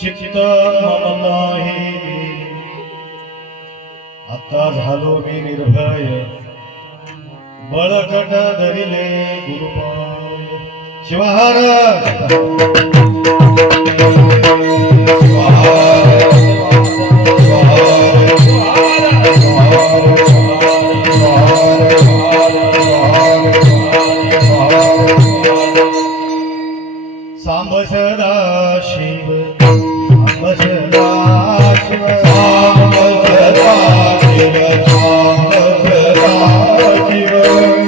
चित्त ममता हे आता झालो मी निर्भय बळकट धरिले गुरुपाय शिवहार सांब सदा शिव सांब सदा शिव सांब सदा शिव सांब सदा शिव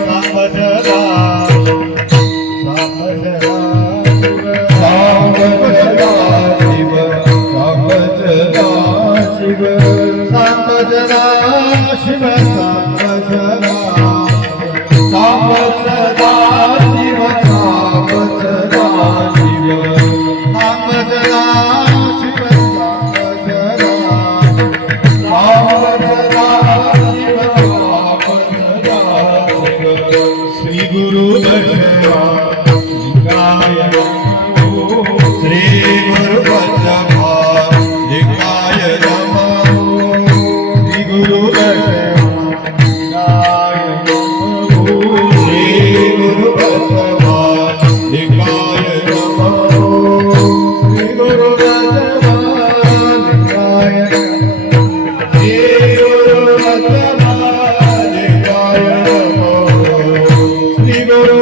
सांब सदा सांब सदा शिव सांब सदा शिव सांब सदा शिव सांब सदा शिव सांब सदा सांब सदा शिव सांब सदा श्री गुरु दशवाय श्री गुरु लिंगाय नमः श्री गुरु दशवाय श्री गुरु लिंगाय नमः श्री गुरु लिंगाय श्री गुरु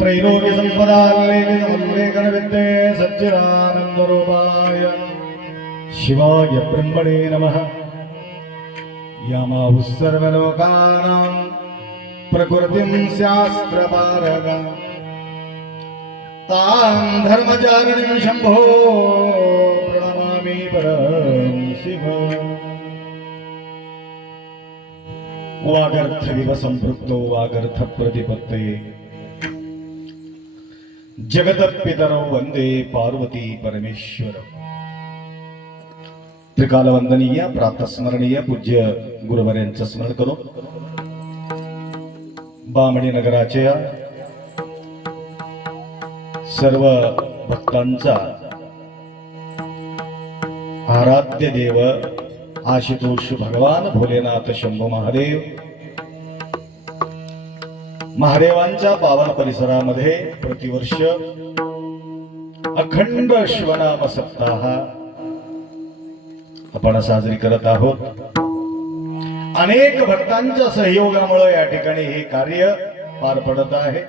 त्रैलोक्य संपदाल्लेखनविद्ये सच्चिदानन्दरूपाय शिवाय ब्रह्मणे नमः। यमाहुः सर्वलोकानां प्रकृतिं शास्त्रपारगां तां धर्मचारिणीं शम्भो प्रणमामि परं शिव। वागर्थविव सम्पृक्तो वागर्थ प्रतिपत्तये जगतपितरौ वन्दे पार्वती परमेश्वर। त्रिकालवंदनीय प्रातस्मरणीय पूज्य गुरुवर्यांचं स्मरण करू. बामणी नगराच्या सर्व भक्तांचा आराध्य देव आशुतोष भगवान भोलेनाथ शंभू महादेव महादेवांच्या पावन परिसरामध्ये प्रतिवर्ष अखंड शिवनाम सप्ताह आपण साजरी करत आहोत. अनेक भक्तांच्या सहयोगामुळे या ठिकाणी हे कार्य पार पडत आहे.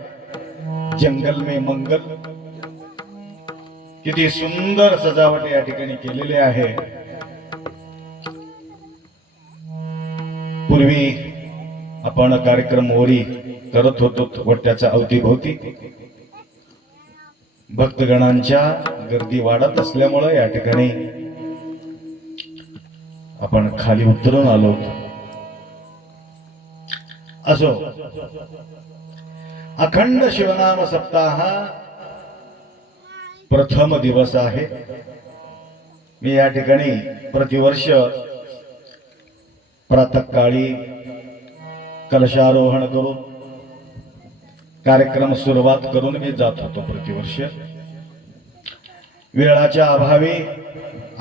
जंगल में मंगल, किती सुंदर सजावट या ठिकाणी केलेली आहे. पूर्वी आपण कार्यक्रम ओरी करत होतो वट्याच्या अवतीभोवती. भक्तगणांच्या गर्दी वाढत असल्यामुळे या ठिकाणी आपण खाली उतरून आलो. असो, अखंड शिवनाम सप्ताह प्रथम दिवस आहे. मी या ठिकाणी प्रतिवर्ष प्रातःकाळी कलशारोहण करून कार्यक्रम सुरुवात करून मी जात होतो प्रतिवर्ष. वेळाच्या अभावी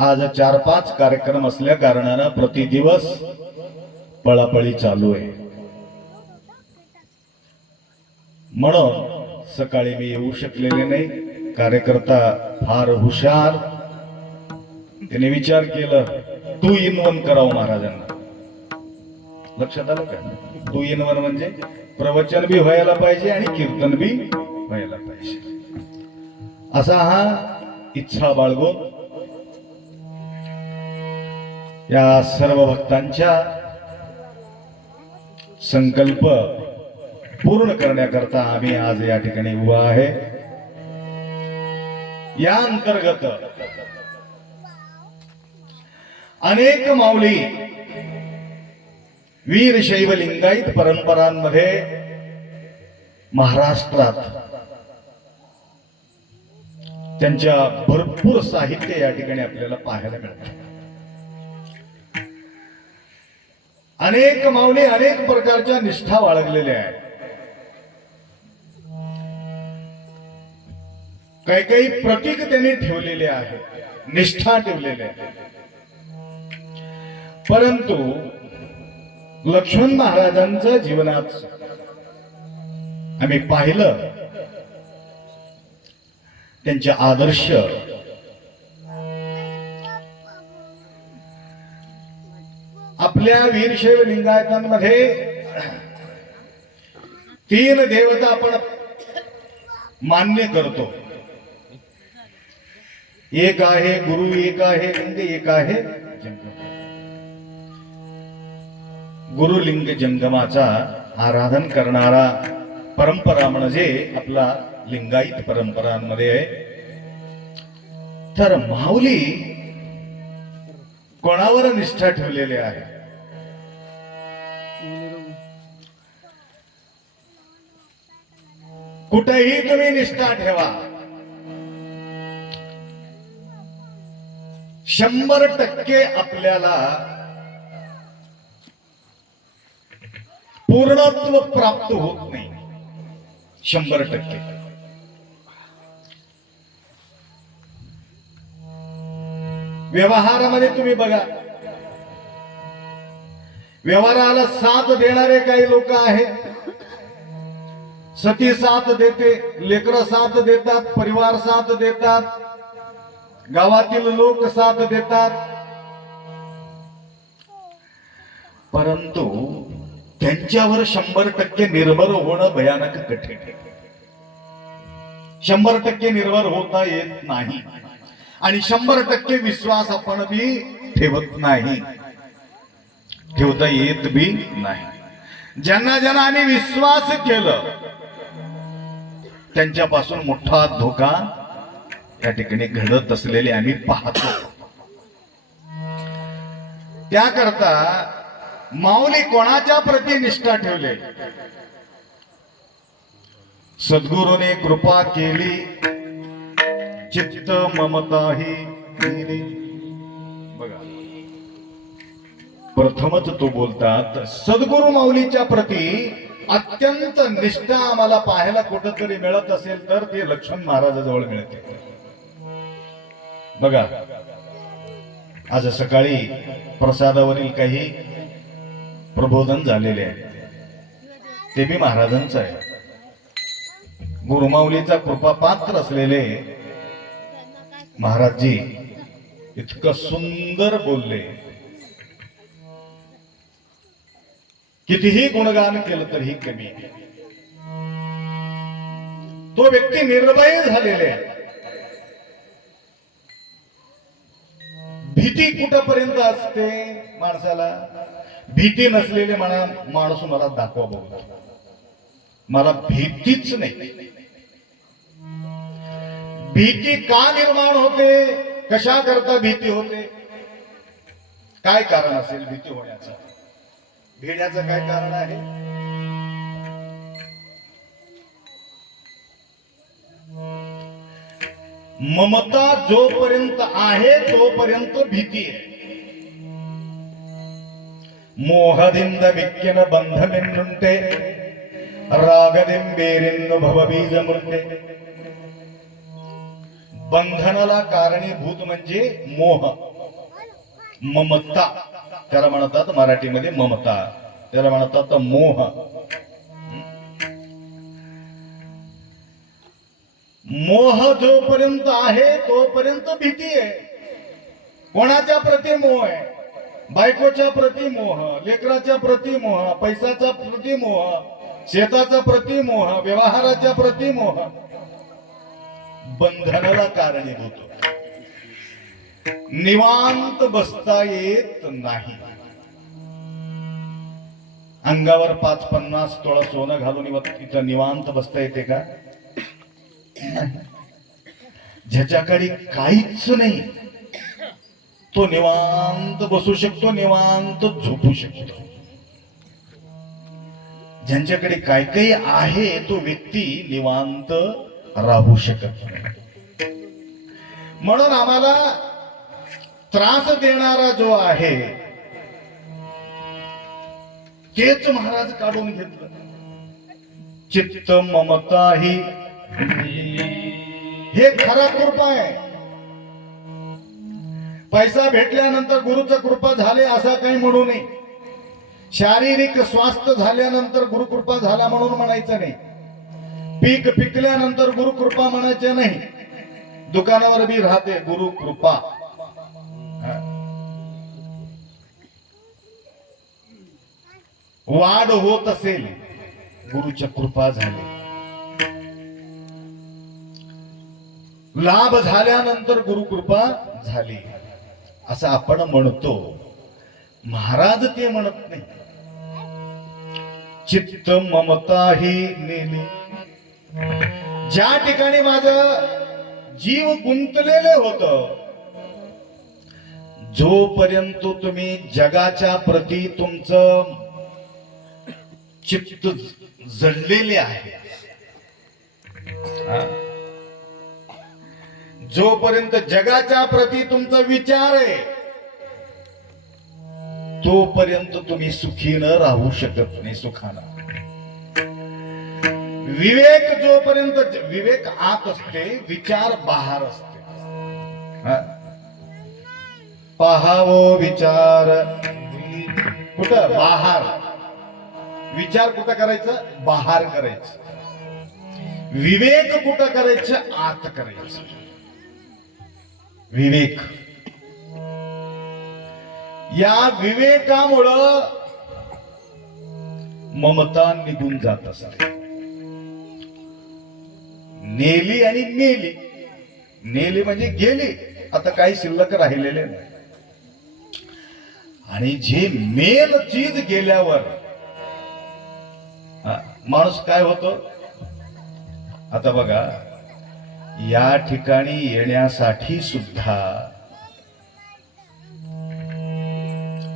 आज 4-5 कार्यक्रम असल्या कारणानं प्रतिदिवस पळापळी चालू आहे. म्हणून सकाळी मी येऊ शकलेले नाही. कार्यकर्ता फार हुशार, त्याने विचार केला 2 in 1 करावं महाराजांना. लक्षात आलं का? 2 in 1 म्हणजे प्रवचन बी व्हायला पाहिजे आणि कीर्तन बी व्हायला पाहिजे, असा हा इच्छा बाळगून या सर्व भक्तांच्या संकल्प पूर्ण करण्याकरता आम्ही आज या ठिकाणी उभा आहे. या अंतर्गत अनेक माऊली वीरशैव लिंगायत परंपरांमध्ये महाराष्ट्रात त्यांच्या भरपूर साहित्य या ठिकाणी आपल्याला पाहायला मिळतं. अनेक माऊली अनेक प्रकारच्या निष्ठा बाळगलेल्या आहेत. काही काही प्रतीक त्यांनी ठेवलेले आहे, निष्ठा ठेवलेले आहे. परंतु लक्ष्मण महाराजांचं जीवनात आम्ही पाहिलं, त्यांचे आदर्श आपल्या वीरशैव लिंगायतांमध्ये 3 देवता आपण मान्य करतो. एक आहे गुरु, एक आहे लिंग, एक आहे जंगम. गुरुलिंग जंगमाचा आराधन करणारा परंपरा म्हणजे आपला लिंगायत परंपरांमध्ये आहे. तर माऊली कोणावर निष्ठा ठेवलेली आहे? कुठेही तुम्ही निष्ठा ठेवा, 100% आपल्याला पूर्णत्व प्राप्त होत नाही. 100% व्यवहारामध्ये तुम्ही बघा, व्यवहाराला साथ देणारे काही लोक आहेत. सती साथ देते, लेकरं साथ देतात, परिवार साथ देतात, गावातील लोक साथ देतात. परंतु त्यांच्यावर 100% निर्भर होणं भयानक कठीण आहे. 100% निर्भर होता येत नाही आणि 100% विश्वास आपण बी ठेवत नाही, ठेवता येत बी नाही. ज्यांना ज्यांना आम्ही विश्वास केलं त्यांच्यापासून मोठा धोका या ठिकाणी घडत असलेले आम्ही पाहतो. त्याकरता माऊली कोणाच्या प्रती निष्ठा ठेवले? सद्गुरूने कृपा केली, चित्त ममता ही केली. बघा, प्रथमच तो बोलतात, सद्गुरु माऊलीच्या प्रती अत्यंत निष्ठा आम्हाला पाहायला कुठंतरी मिळत असेल तर ते लक्ष्मण महाराजाजवळ मिळते. बघा, आज सकाळी प्रसादावरील काही प्रबोधन झालेले आहे, ते बी महाराजांचं आहे. गुरुमाऊलीचा कृपा पात्र असलेले महाराजजी इतकं सुंदर बोलले, कितीही गुणगान केलं तरीही कमी. तो व्यक्ती निर्भय झालेले आहे. भीती कुठपर्यंत असते माणसाला? भीती नसलेले माणूस मला दाखवा बघू, मला भीतीच नाही. भीती का निर्माण होते? कशा करता भीती होते? काय कारण असेल भीती होण्याचं? भिण्याचं काय कारण आहे? ममता जोपर्यंत आहे तोपर्यंत भीती आहे. मोहದಿಂದ ಮಿಕ್ಕಿನ ಬಂಧನೆನ್ನುಂಟೆ रागदेंबेरेन्न भवबीज म्हणते. बंधनाला कारणीभूत म्हणजे मोह, ममता त्याला म्हणतात मराठीमध्ये ममता, त्याला म्हणतात मोह. मोह जोपर्यंत आहे तोपर्यंत भीती आहे. कोणाच्या प्रति मोह आहे? बायकोच्या प्रति मोह, लेकराच्या प्रति मोह, पैशाच्या प्रति मोह, शेताचा प्रति मोह, व्यवहाराच्या प्रति मोह. बंधनाला कारणीभूत. निवांत बसता येत नाही. अंगावर 5-50 तोळा सोनं घालून इथं निवांत बसता येते का? ज्याच्याकडे काहीच नाही तो निवांत बसू शकतो, निवांत झोपू शकतो. ज्यांच्याकडे काय काही आहे तो व्यक्ती निवांत राहू शकत नाही. म्हणून आम्हाला त्रास देणारा जो आहे तेच महाराज काढून घेतलं. चित्त ममता ही हे खरा कृपा आहे. पैसा भेटल्यानंतर गुरुचा कृपा झाले असं काही म्हणू नये. शारीरिक स्वास्थ्य झाल्यानंतर गुरुकृपा झाला म्हणून म्हणायचं नाही. पीक पिकल्यानंतर गुरुकृपा म्हणायचे नाही. दुकानावर बी राहते गुरुकृपा. वाढ होत असेल गुरुच्या कृपा झाली. लाभ झाल्यानंतर गुरुकृपा झाली असं आपण म्हणतो. महाराज ते म्हणत नाही. चित्त ममता ही नेली. ज्या ठिकाणी माझं जीव गुंतलेले होत, जोपर्यंत तुम्ही जगाच्या प्रती तुमचं चित्त जडलेले आहे, जोपर्यंत जगाच्या प्रती तुमचा विचार आहे, तोपर्यंत तुम्ही सुखी न राहू शकत नाही. सुखाना विवेक जोपर्यंत, विवेक आत असते, विचार बाहेर असते. पहावो विचार कुठं? बाहेर. विचार कुठं करायचं? बाहेर करायचं. विवेक कुठं करायचं? आत करायचं. विवेक. या विवेकामुळं ममता निघून जात असते. नेली आणि मेली. नेली म्हणजे गेली, आता काही शिल्लक राहिलेले नाही. आणि जे मेल चीज गेल्यावर माणूस काय होतो? आता बघा, या ठिकाणी येण्यासाठी सुद्धा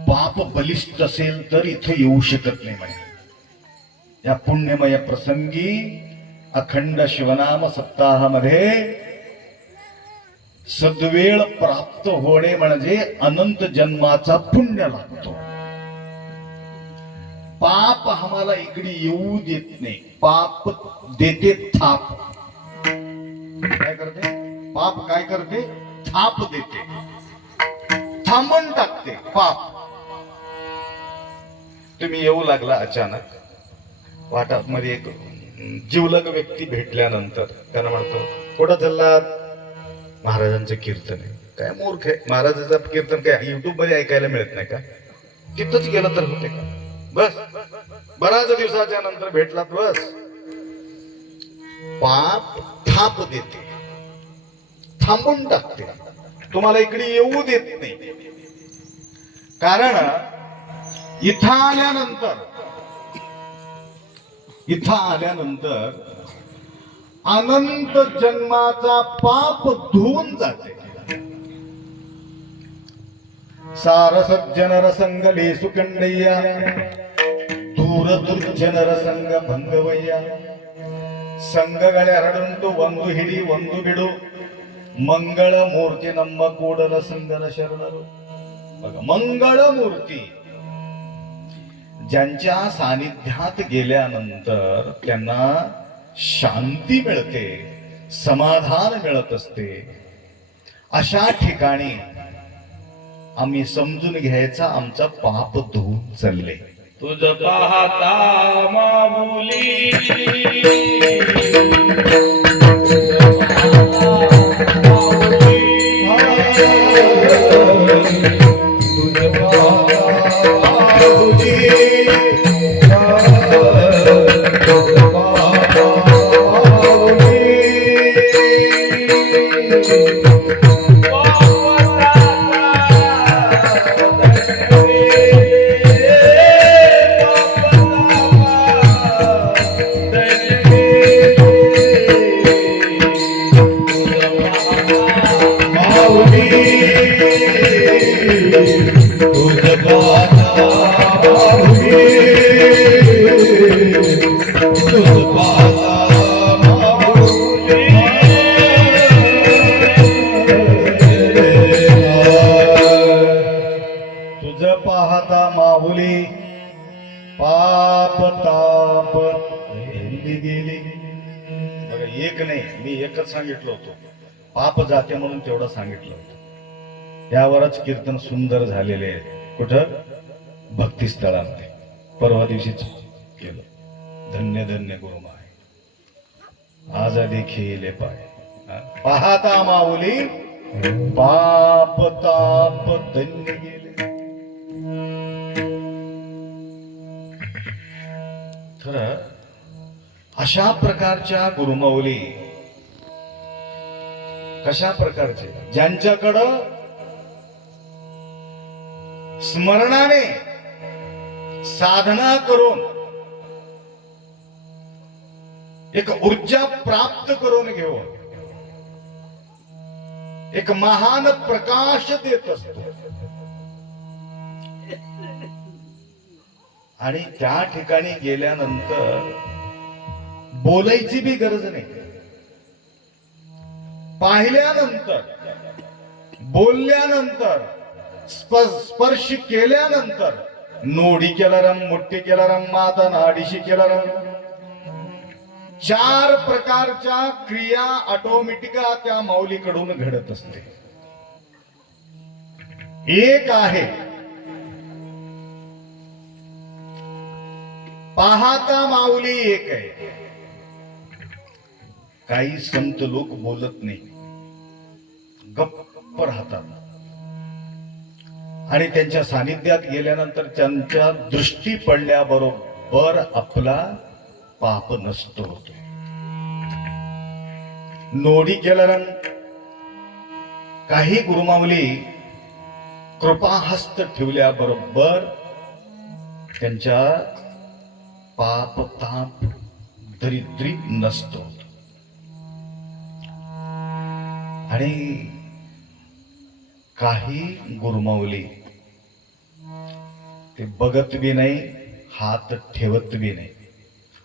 पाप बलिष्ठ असेल तर इथं येऊ शकत नाही. म्हणे या पुण्यमय प्रसंगी अखंड शिवनाम सप्ताहामध्ये सद्वेळ प्राप्त होणे म्हणजे अनंत जन्माचा पुण्य लागतो. आम्हाला इकडे येऊ देत नाही, पाप देते थाप. काय करते पाप? काय करते? थाप देते, थांबून टाकते पाप. तुम्ही येऊ लागला अचानक, वाटात मध्ये एक जिवलग व्यक्ती भेटल्यानंतर त्यानं म्हणतो, कुठं चाललात? महाराजांचं कीर्तन आहे. काय मूर्ख आहे, महाराजांचं कीर्तन काय युट्यूब मध्ये ऐकायला मिळत नाही का? तिथंच गेलं तर होते का? बस बराच दिवसाच्या नंतर भेटलात, बस पाप थाप देते, थांबून टाकते, तुम्हाला इकडे येऊ देत नाही. कारण इथं आल्यानंतर अनंत जन्माचा पाप धुवून जाते. सार सज्जन रसंग लेसु कंडय्या, दूर दुर्जन रसंग भंगवय्या. संगगळे हरडुंटು ಒಂದು ಹಿಡಿ ಒಂದು ಬಿಡು, मंगळ मूर्ती नम्म ಕೂಡಲ संगನ शरणರು. बघा, मंगळ मूर्ती ज्यांच्या सानिध्यात गेल्यानंतर त्यांना शांती मिळते, समाधान मिळत असते. अशा ठिकाणी आम्ही समजून घ्यायचा आमचा पाप धुवून चालले. तुझ पाहता माऊली पाप ताप गेली. बघा, एक नाही, मी एकच सांगितलं होतं, पाप जाते म्हणून तेवढं सांगितलं होतं. यावरच कीर्तन सुंदर झालेले आहे. कुठं? भक्तिस्थळामध्ये परवा दिवशीच केलं. धन्य धन्य गुरुमाय आज देखील पाय पाहता माऊली, पाप ताप धन्य गेले. तर अशा प्रकारच्या गुरुमाऊली कशा प्रकारचे? ज्यांच्याकडं स्मरणाने साधना करून एक ऊर्जा प्राप्त करून घेऊन एक महान प्रकाश देत असतो. आणि त्या ठिकाणी गेल्यानंतर बोलायची बी गरज नाही. पाहिल्यानंतर, बोलल्यानंतर, स्पर्श केल्यानंतर, नोडी केलारम, मुठ्ठी केलारम, माता नाडीशी केलारम, 4 प्रकारच्या क्रिया ऑटोमॅटिक त्या माऊलीकडून घडत असते. एक आहे पाहता माऊली, एक आहे. काही संत लोक बोलत नाही, गप्प राहतात आणि त्यांच्या सानिध्यात गेल्यानंतर त्यांच्या दृष्टी पडल्याबरोबर आपला पाप नष्ट होतो. नोडी केल्यानं काही गुरुमाऊली कृपाहस्त ठेवल्याबरोबर त्यांच्या पाप ताप दरिद्री नष्ट होत. आणि काही गुरुमाऊली ते बघत बी नाही, हात ठेवत बी नाही,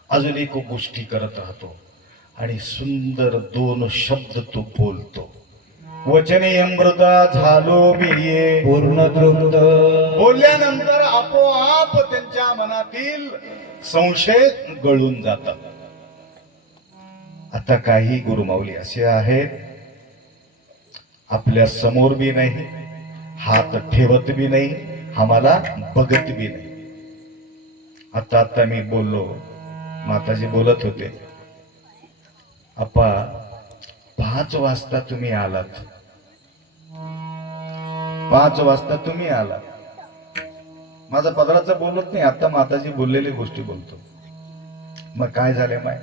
अजून एक गोष्टी करत राहतो आणि सुंदर 2 शब्द तो बोलतो. वचने अमृता झालो मी पूर्ण तृप्त. बोलल्यानंतर आपोआप त्यांच्या मनातील संशय गळून जातात. आता काही गुरुमाऊली असे आहेत, आपल्या समोर बी नाही, हात ठेवत बी नाही, आम्हाला बघत बी नाही. आता मी बोललो, माताजी बोलत होते, अप्पा 5 वाजता तुम्ही आलात, 5 वाजता तुम्ही आलात. माझा पदराचं बोलत नाही, आता माताजी बोललेली गोष्टी बोलतो. मग काय झाले माय,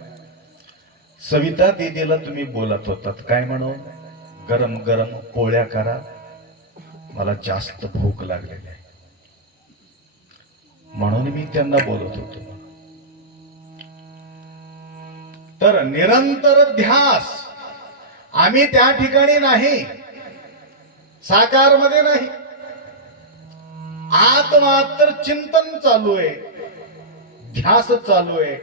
सविता दीदीला तुम्ही बोलत होतात, काय म्हणू, गरम गरम पोळ्या करा, मला जास्त भूक लागलेली आहे, म्हणून मी त्यांना बोलत होतो. तर निरंतर ध्यास आम्ही त्या ठिकाणी नाही, साकार मध्ये नाही, आत मात्र चिंतन चालू आहे, ध्यास चालू आहे.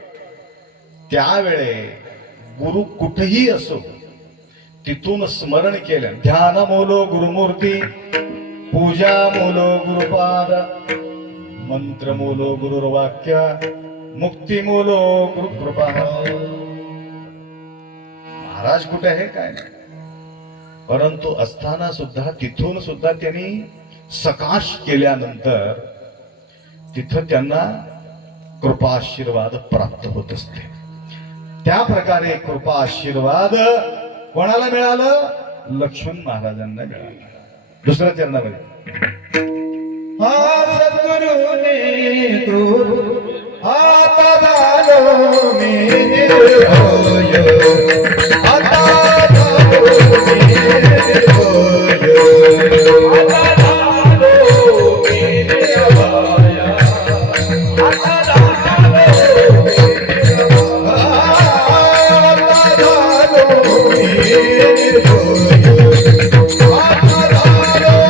त्यावेळे गुरु कुठेही असो, तिथून स्मरण केलं, ध्यान मोलो गुरुमूर्ती, पूजा मोलो गुरुपाद, मंत्र मोलो गुरुर्वाक्य, मुक्ती मोलो गुरुकृपा. महाराज कुठे आहे काय नाही, परंतु असताना सुद्धा तिथून सुद्धा त्यांनी सकाश केल्यानंतर तिथं त्यांना कृपा आशीर्वाद प्राप्त होत असते. त्या प्रकारे कृपा आशीर्वाद कोणाला मिळालं, लक्ष्मण महाराजांना मिळालं. दुसऱ्या चरणामध्ये सद्गुरुने कृप आता झालो मी निर्भय, आता झालो मी निर्भय, आता झालो मी निर्भय, आता झालो मी निर्भय, आता झालो मी निर्भय, आता झालो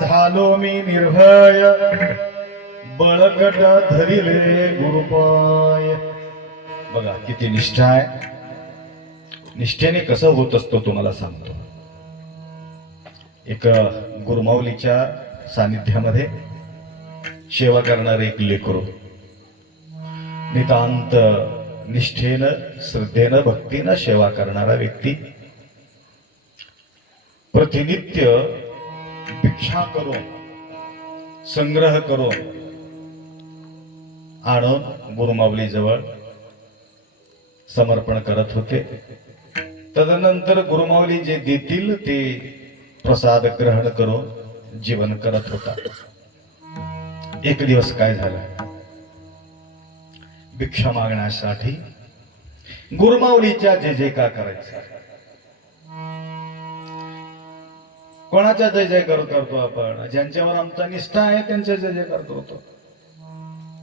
झालो मी निर्भय, बळकट धरिले गुरुपाय. बघा किती निष्ठा आहे. निष्ठेने कसं होत असतो तुम्हाला सांगतो. एक गुरुमाऊलीच्या सानिध्यामध्ये सेवा करणारे एक लेकरू, नितांत निष्ठेनं श्रद्धेनं भक्तीनं सेवा करणारा व्यक्ती, प्रतिनित्य भिक्षा करून संग्रह करून आणून गुरुमाऊली जवळ समर्पण करत होते. तदनंतर गुरुमाऊली जे देतील ते प्रसाद ग्रहण करून जीवन करत होता. एक दिवस काय झालं, भिक्षा मागण्यासाठी गुरुमाऊलीच्या जय जयकार करायचा. कोणाचा जय जयकार करतो आपण, ज्यांच्यावर आमचा निष्ठा आहे त्यांचा जय जयकार करतो.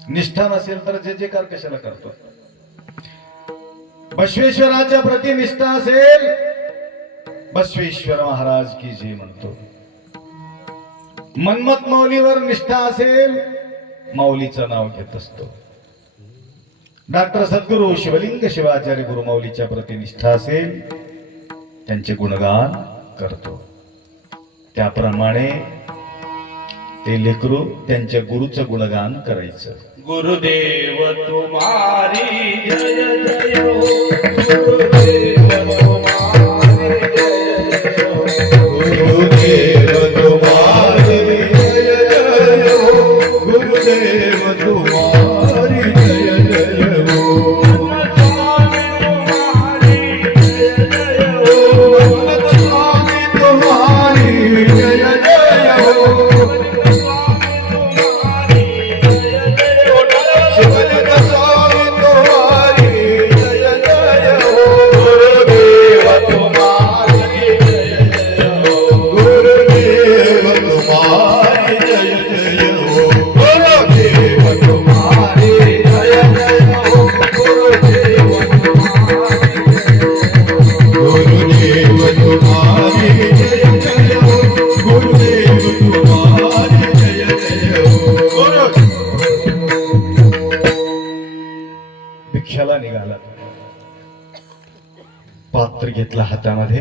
निष्ठा नसेल तर जय जयकार कशाला करतो. बसवेश्वराच्या प्रति निष्ठा असेल, बसवेश्वर महाराज की जय म्हणतो. मन्मथ माऊलीवर निष्ठा असेल, माऊलीचं नाव घेत असतो. डॉक्टर सद्गुरु शिवलिंग शिवाचार्य गुरुमाऊलीच्या प्रति निष्ठा असेल, त्यांचे गुणगान करतो. त्याप्रमाणे ते लेकरू त्यांच्या गुरुचं गुणगान करायचं. गुरुदेव तुम्हारी जय जय हो, गुरुदेव तुम्हारी जय जय हो, गुरुदेव तुम्हारी जय जय हो, गुरुदेव तुम्हारी जय जय हो, स्वामी तुम्हारी जय जय हो, शिवलिंग स्वामी तुम्हारी जय जय हो. घेतला हातामध्ये,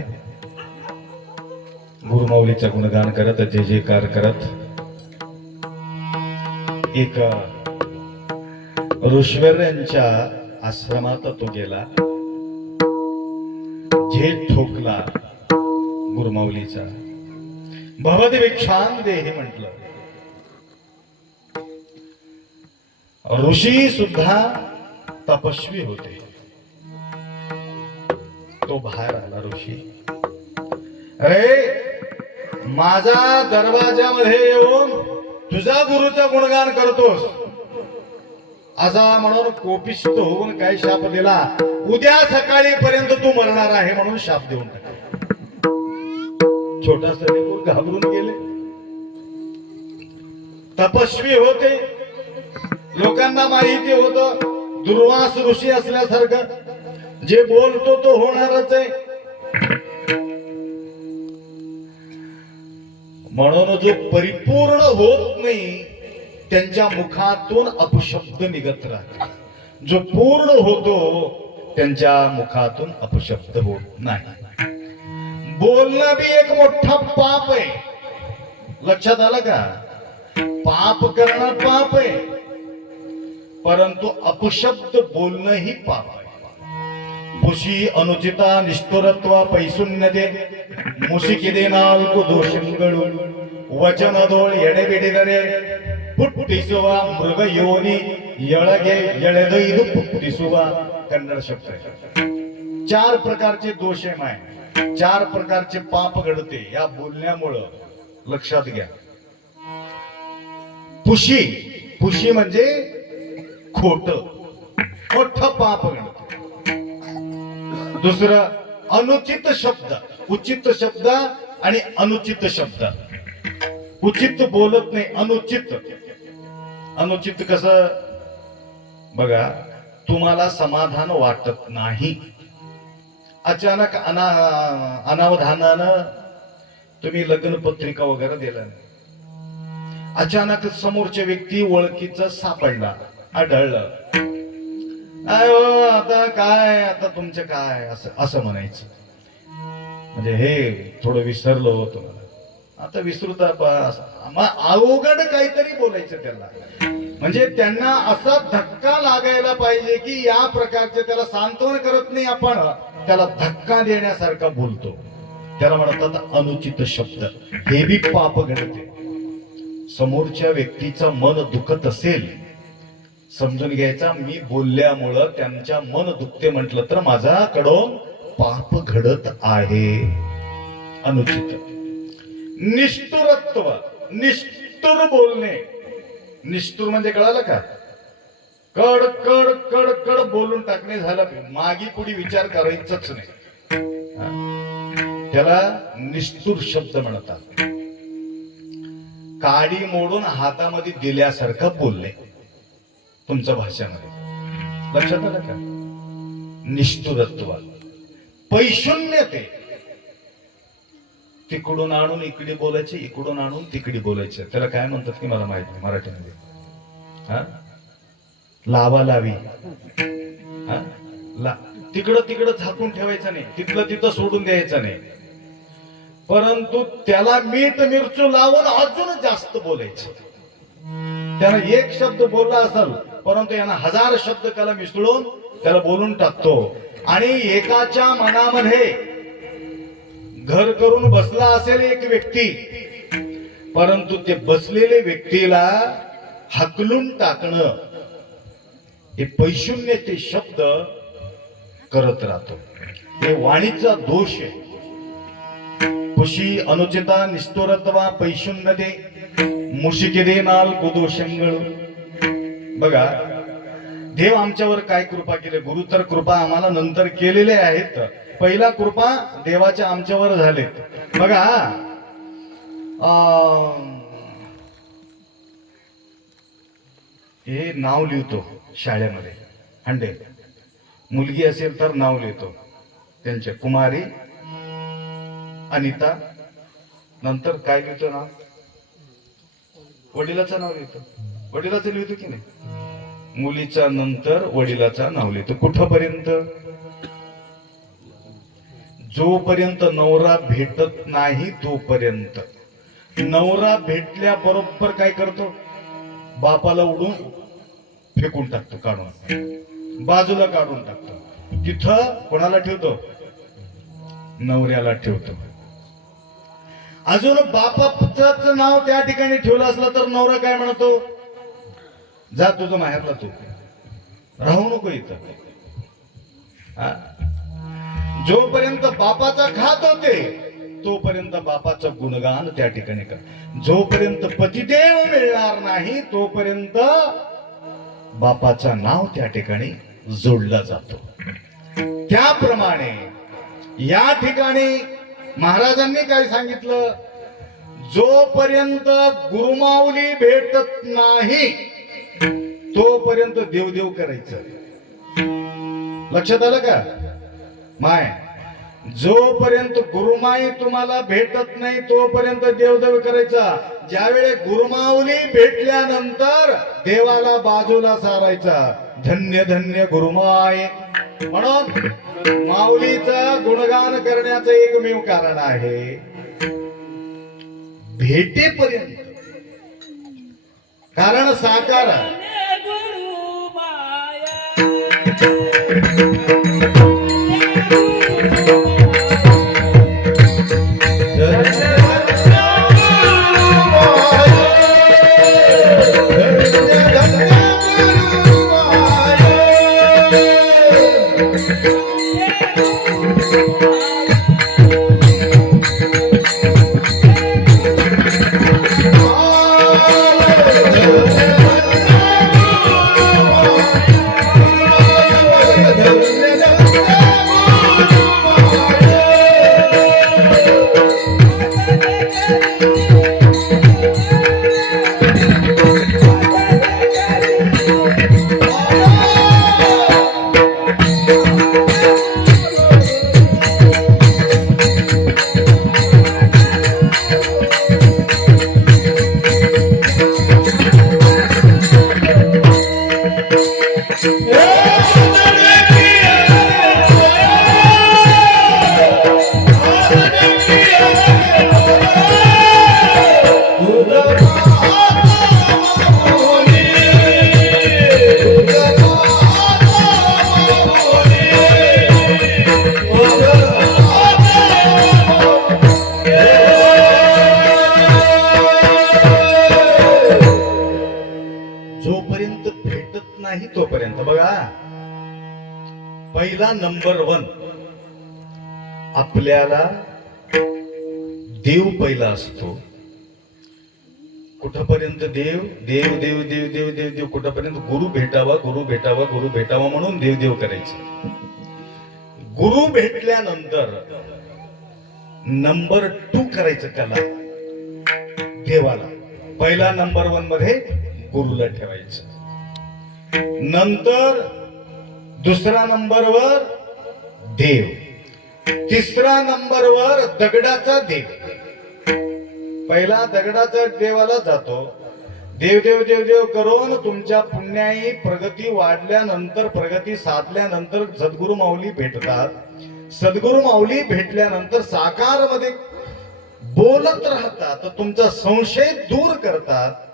गुरुमाऊलीचं गुणगान करत, जय जयकार करत एक ऋषीवर्यांच्या आश्रमात तो गेला. झेल ठोकला गुरुमाऊलीचा. भवद भिक्षां देही म्हटलं. ऋषी सुद्धा तपस्वी होते. तो बाहेर आला ऋषी. अरे माझा दरवाजामध्ये येऊन तुझा गुरुचा गुणगान करतोस असा म्हणून कोपिष्ट होऊन काय शाप दिला. उद्या सकाळी पर्यंत तू मरणार आहे म्हणून शाप देऊन टाकला. छोटासा लेकूर घाबरून गेले. तपस्वी होते, लोकांना माहिती होतं दुर्वास ऋषी असल्यासारखं जे बोलतो तो होणारच आहे. म्हणून जो परिपूर्ण होत नाही त्यांच्या मुखातून अपशब्द निघत राहते. जो पूर्ण होतो त्यांच्या मुखातून अपशब्द होत नाही. बोलणं बी एक मोठा पाप आहे. लक्षात आलं का? पाप करणं पाप आहे, परंतु अपशब्द बोलणं ही पाप आहे. पुशी अनुचिता निष्ठुरत्व पैशून्यते मुशिकिदे नाल्ಕು ದೋಷಗಳು ವಚನದೋಳ್ ಎಡೆಬಿಡಿದರೆ ಪುಟ್ಟಿಸುವ ಮೃಗ ಯೋನಿ ಎಳಗೆ ಎಳೆದೊಯ್ದು ಪುಟ್ಟಿಸುವ. कन्नड शब्द आहे. 4 प्रकारचे दोष आहे माय, 4 प्रकारचे पाप घडते या बोलण्यामुळं. लक्षात घ्या. पुशी, पुशी म्हणजे खोट, मोठं पाप घडतं. दुसरं अनुचित शब्द, उचित शब्द आणि अनुचित शब्द. उचित बोलत नाही, अनुचित. अनुचित कसं बघा, तुम्हाला समाधान वाटत नाही, अचानक अनावधानानं तुम्ही लग्न पत्रिका वगैरे दिला नाही, अचानक समोरच्या व्यक्ती ओळखीचा सापडला, आढळलं, आता काय, आता तुमचं काय, असं म्हणायचं. म्हणजे हे थोडं विसरलो होतो मला, आता विसरूता अवघड काहीतरी बोलायचं त्याला. म्हणजे त्यांना असा धक्का लागायला पाहिजे की या प्रकारचे, त्याला सांत्वन करत नाही आपण, त्याला धक्का देण्यासारखा बोलतो. त्याला म्हणतात अनुचित शब्द. हे बी पाप घडते. समोरच्या व्यक्तीचं मन दुखत असेल, समजून घ्यायचा मी बोलल्यामुळं त्यांच्या मन दुखते म्हटलं तर माझ्याकडून पाप घडत आहे. अनुचित. निष्ठुरत्व, निष्ठुर बोलणे. निष्ठुर म्हणजे कळालं का? कड कड कड कड बोलून टाकणे झालं, मागी पुढे विचार करायचाच नाही, त्याला निष्ठुर शब्द म्हणतात. काडी मोडून हातामध्ये दिल्यासारखं बोलणे तुमच्या भाषेमध्ये. लक्षात आलं का? निष्ठुरत्व. पैशून्यते. तिकडून आणून इकडे बोलायचे, इकडून आणून तिकडे बोलायचे. त्याला काय म्हणतात की मला माहित नाही मराठीमध्ये. हा, लावा लावी. हा, तिकडं तिकडं झाकून ठेवायचं नाही, तिथलं तिथं सोडून द्यायचं नाही, परंतु त्याला मीठ मिरचू लावून अजून जास्त बोलायचं. त्यानं एक शब्द बोलला असेल, परंतु यानं 1000 शब्द त्याला मिसळून त्याला बोलून टाकतो. आणि एकाच्या मनामध्ये घर करून बसला असेल एक व्यक्ती, परंतु ते बसलेले व्यक्तीला हकलून टाकणं हे पैशून्य ते शब्द करत राहतो. हे वाणीचा दोष आहे. पुशी अनुचिता निष्ठुरत्वा पैशून्यते मुशिकिदे नाल्ಕು ದೋಷಗಳು. बघा, देव आमच्यावर काय कृपा केली. गुरु तर कृपा आम्हाला नंतर केलेले आहेत, पहिला कृपा देवाच्या आमच्यावर झाले. बघा, हे नाव लिहितो शाळेमध्ये, हंडे मुलगी असेल तर नाव लिहितो त्यांचे, कुमारी अनिता. नंतर काय लिहितो नाव? वडिलाचं नाव लिहितो. वडिलाचं लिहितो की नाही? मुलीचा नंतर वडिलाचा नाव लिहितो. कुठपर्यंत? जोपर्यंत नवरा भेटत नाही तोपर्यंत. नवरा भेटल्याबरोबर काय करतो, बापाला उडून फेकून टाकतो, काढून बाजूला काढून टाकतो. तिथं कोणाला ठेवतो, नवऱ्याला ठेवतो. अजून बापाचं नाव त्या ठिकाणी ठेवलं असलं तर नवरा काय म्हणतो, जा तुझं माहेरला, तू राहू नको इथं. हा? जोपर्यंत बापाचा खात होते तोपर्यंत बापाचं गुणगान त्या ठिकाणी कर. जोपर्यंत पतिदेव मिळणार नाही तोपर्यंत बापाचं नाव त्या ठिकाणी जोडलं जातो. त्याप्रमाणे या ठिकाणी महाराजांनी काय सांगितलं, जोपर्यंत गुरुमाऊली भेटत नाही तोपर्यंत देवदेव करायचं. लक्षात आलं का माय? जोपर्यंत गुरुमाई तुम्हाला भेटत नाही तोपर्यंत देवदेव करायचा. ज्यावेळी गुरुमाऊली भेटल्यानंतर देवाला बाजूला सारायचा. धन्य धन्य गुरुमाय म्हणून माऊलीचं गुणगान करण्याचं एकमेव कारण आहे, भेटेपर्यंत. कारण साकार आहे. जोपर्यंत भेटत नाही तोपर्यंत. बघा, पहिला नंबर 1 आपल्याला देव पहिला असतो. कुठपर्यंत देव देव देव देव देव देव देव कुठपर्यंत गुरु भेटावा, गुरु भेटावा, गुरु भेटावा म्हणून देव देव करायचं. गुरु भेटल्यानंतर नंबर 2 करायचं त्याला, देवाला. पहिला नंबर 1 मध्ये गुरुला ठेवायचं. नंतर दुसरा नंबरवर देव, तिसरा नंबरवर दगडाचा देव. पहिला दगडाचा देवाला जातो. देव देव देव देव करून तुमच्या पुण्याई प्रगती वाढल्यानंतर, प्रगती साधल्यानंतर सद्गुरु माऊली भेटतात. सद्गुरु माऊली भेटल्यानंतर साकारमध्ये बोलत राहतात, तुमचा संशय दूर करतात.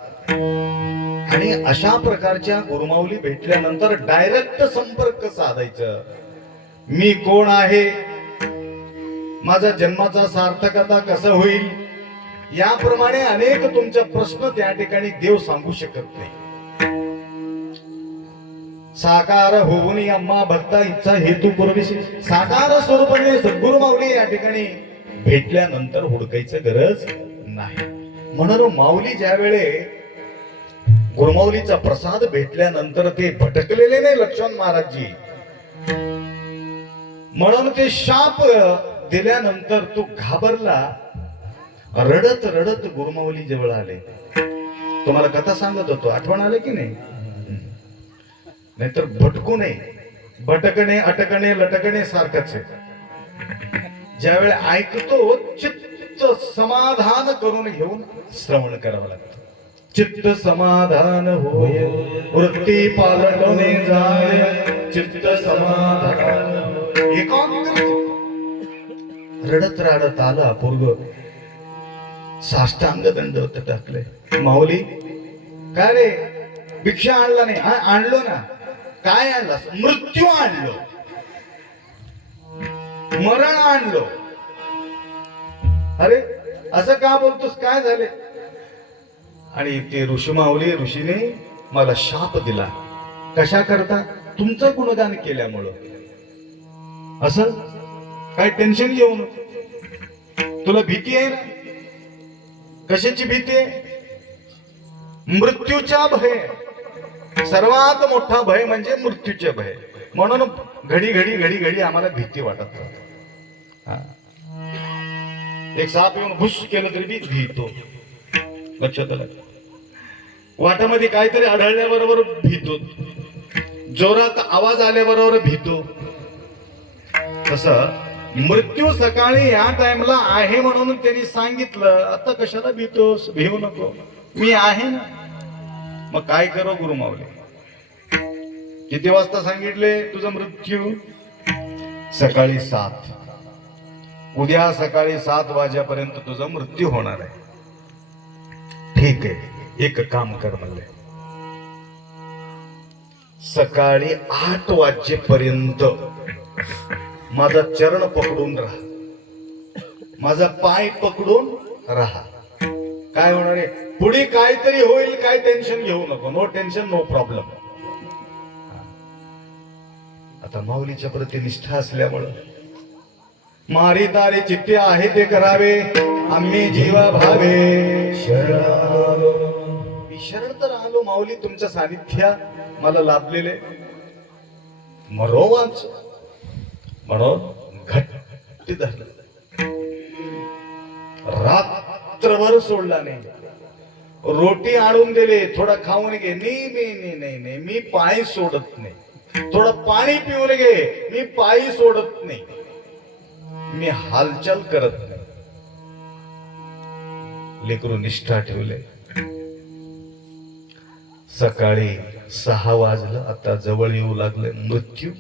आणि अशा प्रकारच्या गुरुमाऊली भेटल्यानंतर डायरेक्ट संपर्क साधायचं. मी कोण आहे, माझा जन्माचा सार्थकता कसं होईल, याप्रमाणे अनेक तुमचे प्रश्न त्या ठिकाणी देव सांगू शकत नाही. साकार होऊन अम्मा भक्ता इच्छा हेतू पूर्वीशी साकार स्वरूपाने सद्गुरु माऊली या ठिकाणी भेटल्यानंतर हुडकायचं गरज नाही. म्हणून माऊली ज्यावेळे गुरुमाऊलीचा प्रसाद भेटल्यानंतर ते भटकलेले नाही लक्ष्मण महाराजजी. म्हणून ते शाप दिल्यानंतर तो घाबरला, रडत रडत गुरुमाऊली जवळ आले. तुम्हाला कथा सांगत होतो, आठवण आले की नाही? नाहीतर भटकू नये. भटकणे, अटकणे, लटकणे सारखंच आहे. ज्यावेळी ऐकतो चित्त समाधान करून घेऊन श्रवण करावं लागतं. चित्त समाधान होय, वृत्ती पालटणे जाय. चित्त समाधान, एकाग्र रडत रडत आला पोरग, साष्टांग दंडवत टाकले. माऊली काय रे, भिक्षा आणला नाही? आणलो ना. काय आणला? मृत्यू आणलो, मरण आणलो. अरे असं का बोलतोस, काय झाले? आणि ते ऋषी माऊली, ऋषीने मला शाप दिला. कशा करता? तुमचं गुणगान केल्यामुळं. असं काय टेन्शन घेऊ नको. तुला भीती आहे ना? कशाची भीती आहे? मृत्यूचा भय. सर्वात मोठा भय म्हणजे मृत्यूचे भय. म्हणून घडी घडी घडी घडी आम्हाला भीती वाटत राहते. एक साप येऊन भुश केलं तरी मी भीतो. लक्षात आलं? वाटामध्ये काहीतरी आढळल्याबरोबर भीतो. जोरात आवाज आल्याबरोबर भीतो. तसं मृत्यू सकाळी या टाइमला आहे म्हणून त्यांनी सांगितलं. आता कशाला भीतोस? भिवू नको, मी आहे ना. मग काय करो गुरु माऊली? किती वाजता सांगितले तुझा मृत्यू? सकाळी 7. उद्या सकाळी 7 वाजेपर्यंत तुझा मृत्यू होणार आहे. ठीक आहे, एक काम कर म्हणले. सकाळी 8 वाजेपर्यंत माझा चरण पकडून राहा, माझा पाय पकडून राहा. काय होणार आहे? पुढे काहीतरी होईल, काय टेन्शन घेऊ नको. No tension, no problem. आता माऊलीच्या प्रती निष्ठा असल्यामुळं मारी तारे चित्ते आहे ते करावे, आम्ही जीवा भावे शरण. मी शरण तर आलो माऊली, तुमच्या सानिध्या मला लाभलेले. मरो वाच म्हणून घट्ट धरलं. रात्रभर सोडला नाही. रोटी आणून दिले, थोडा खाऊन घे. नाही, मी पायी सोडत नाही. थोडं पाणी पिऊन घे, मी पायी सोडत नाही. मी हालचाल करत नाही. लेकरू निष्ठा ठेवले. सकाळी 6 वाजलं. आता जवळ येऊ लागले मृत्यू.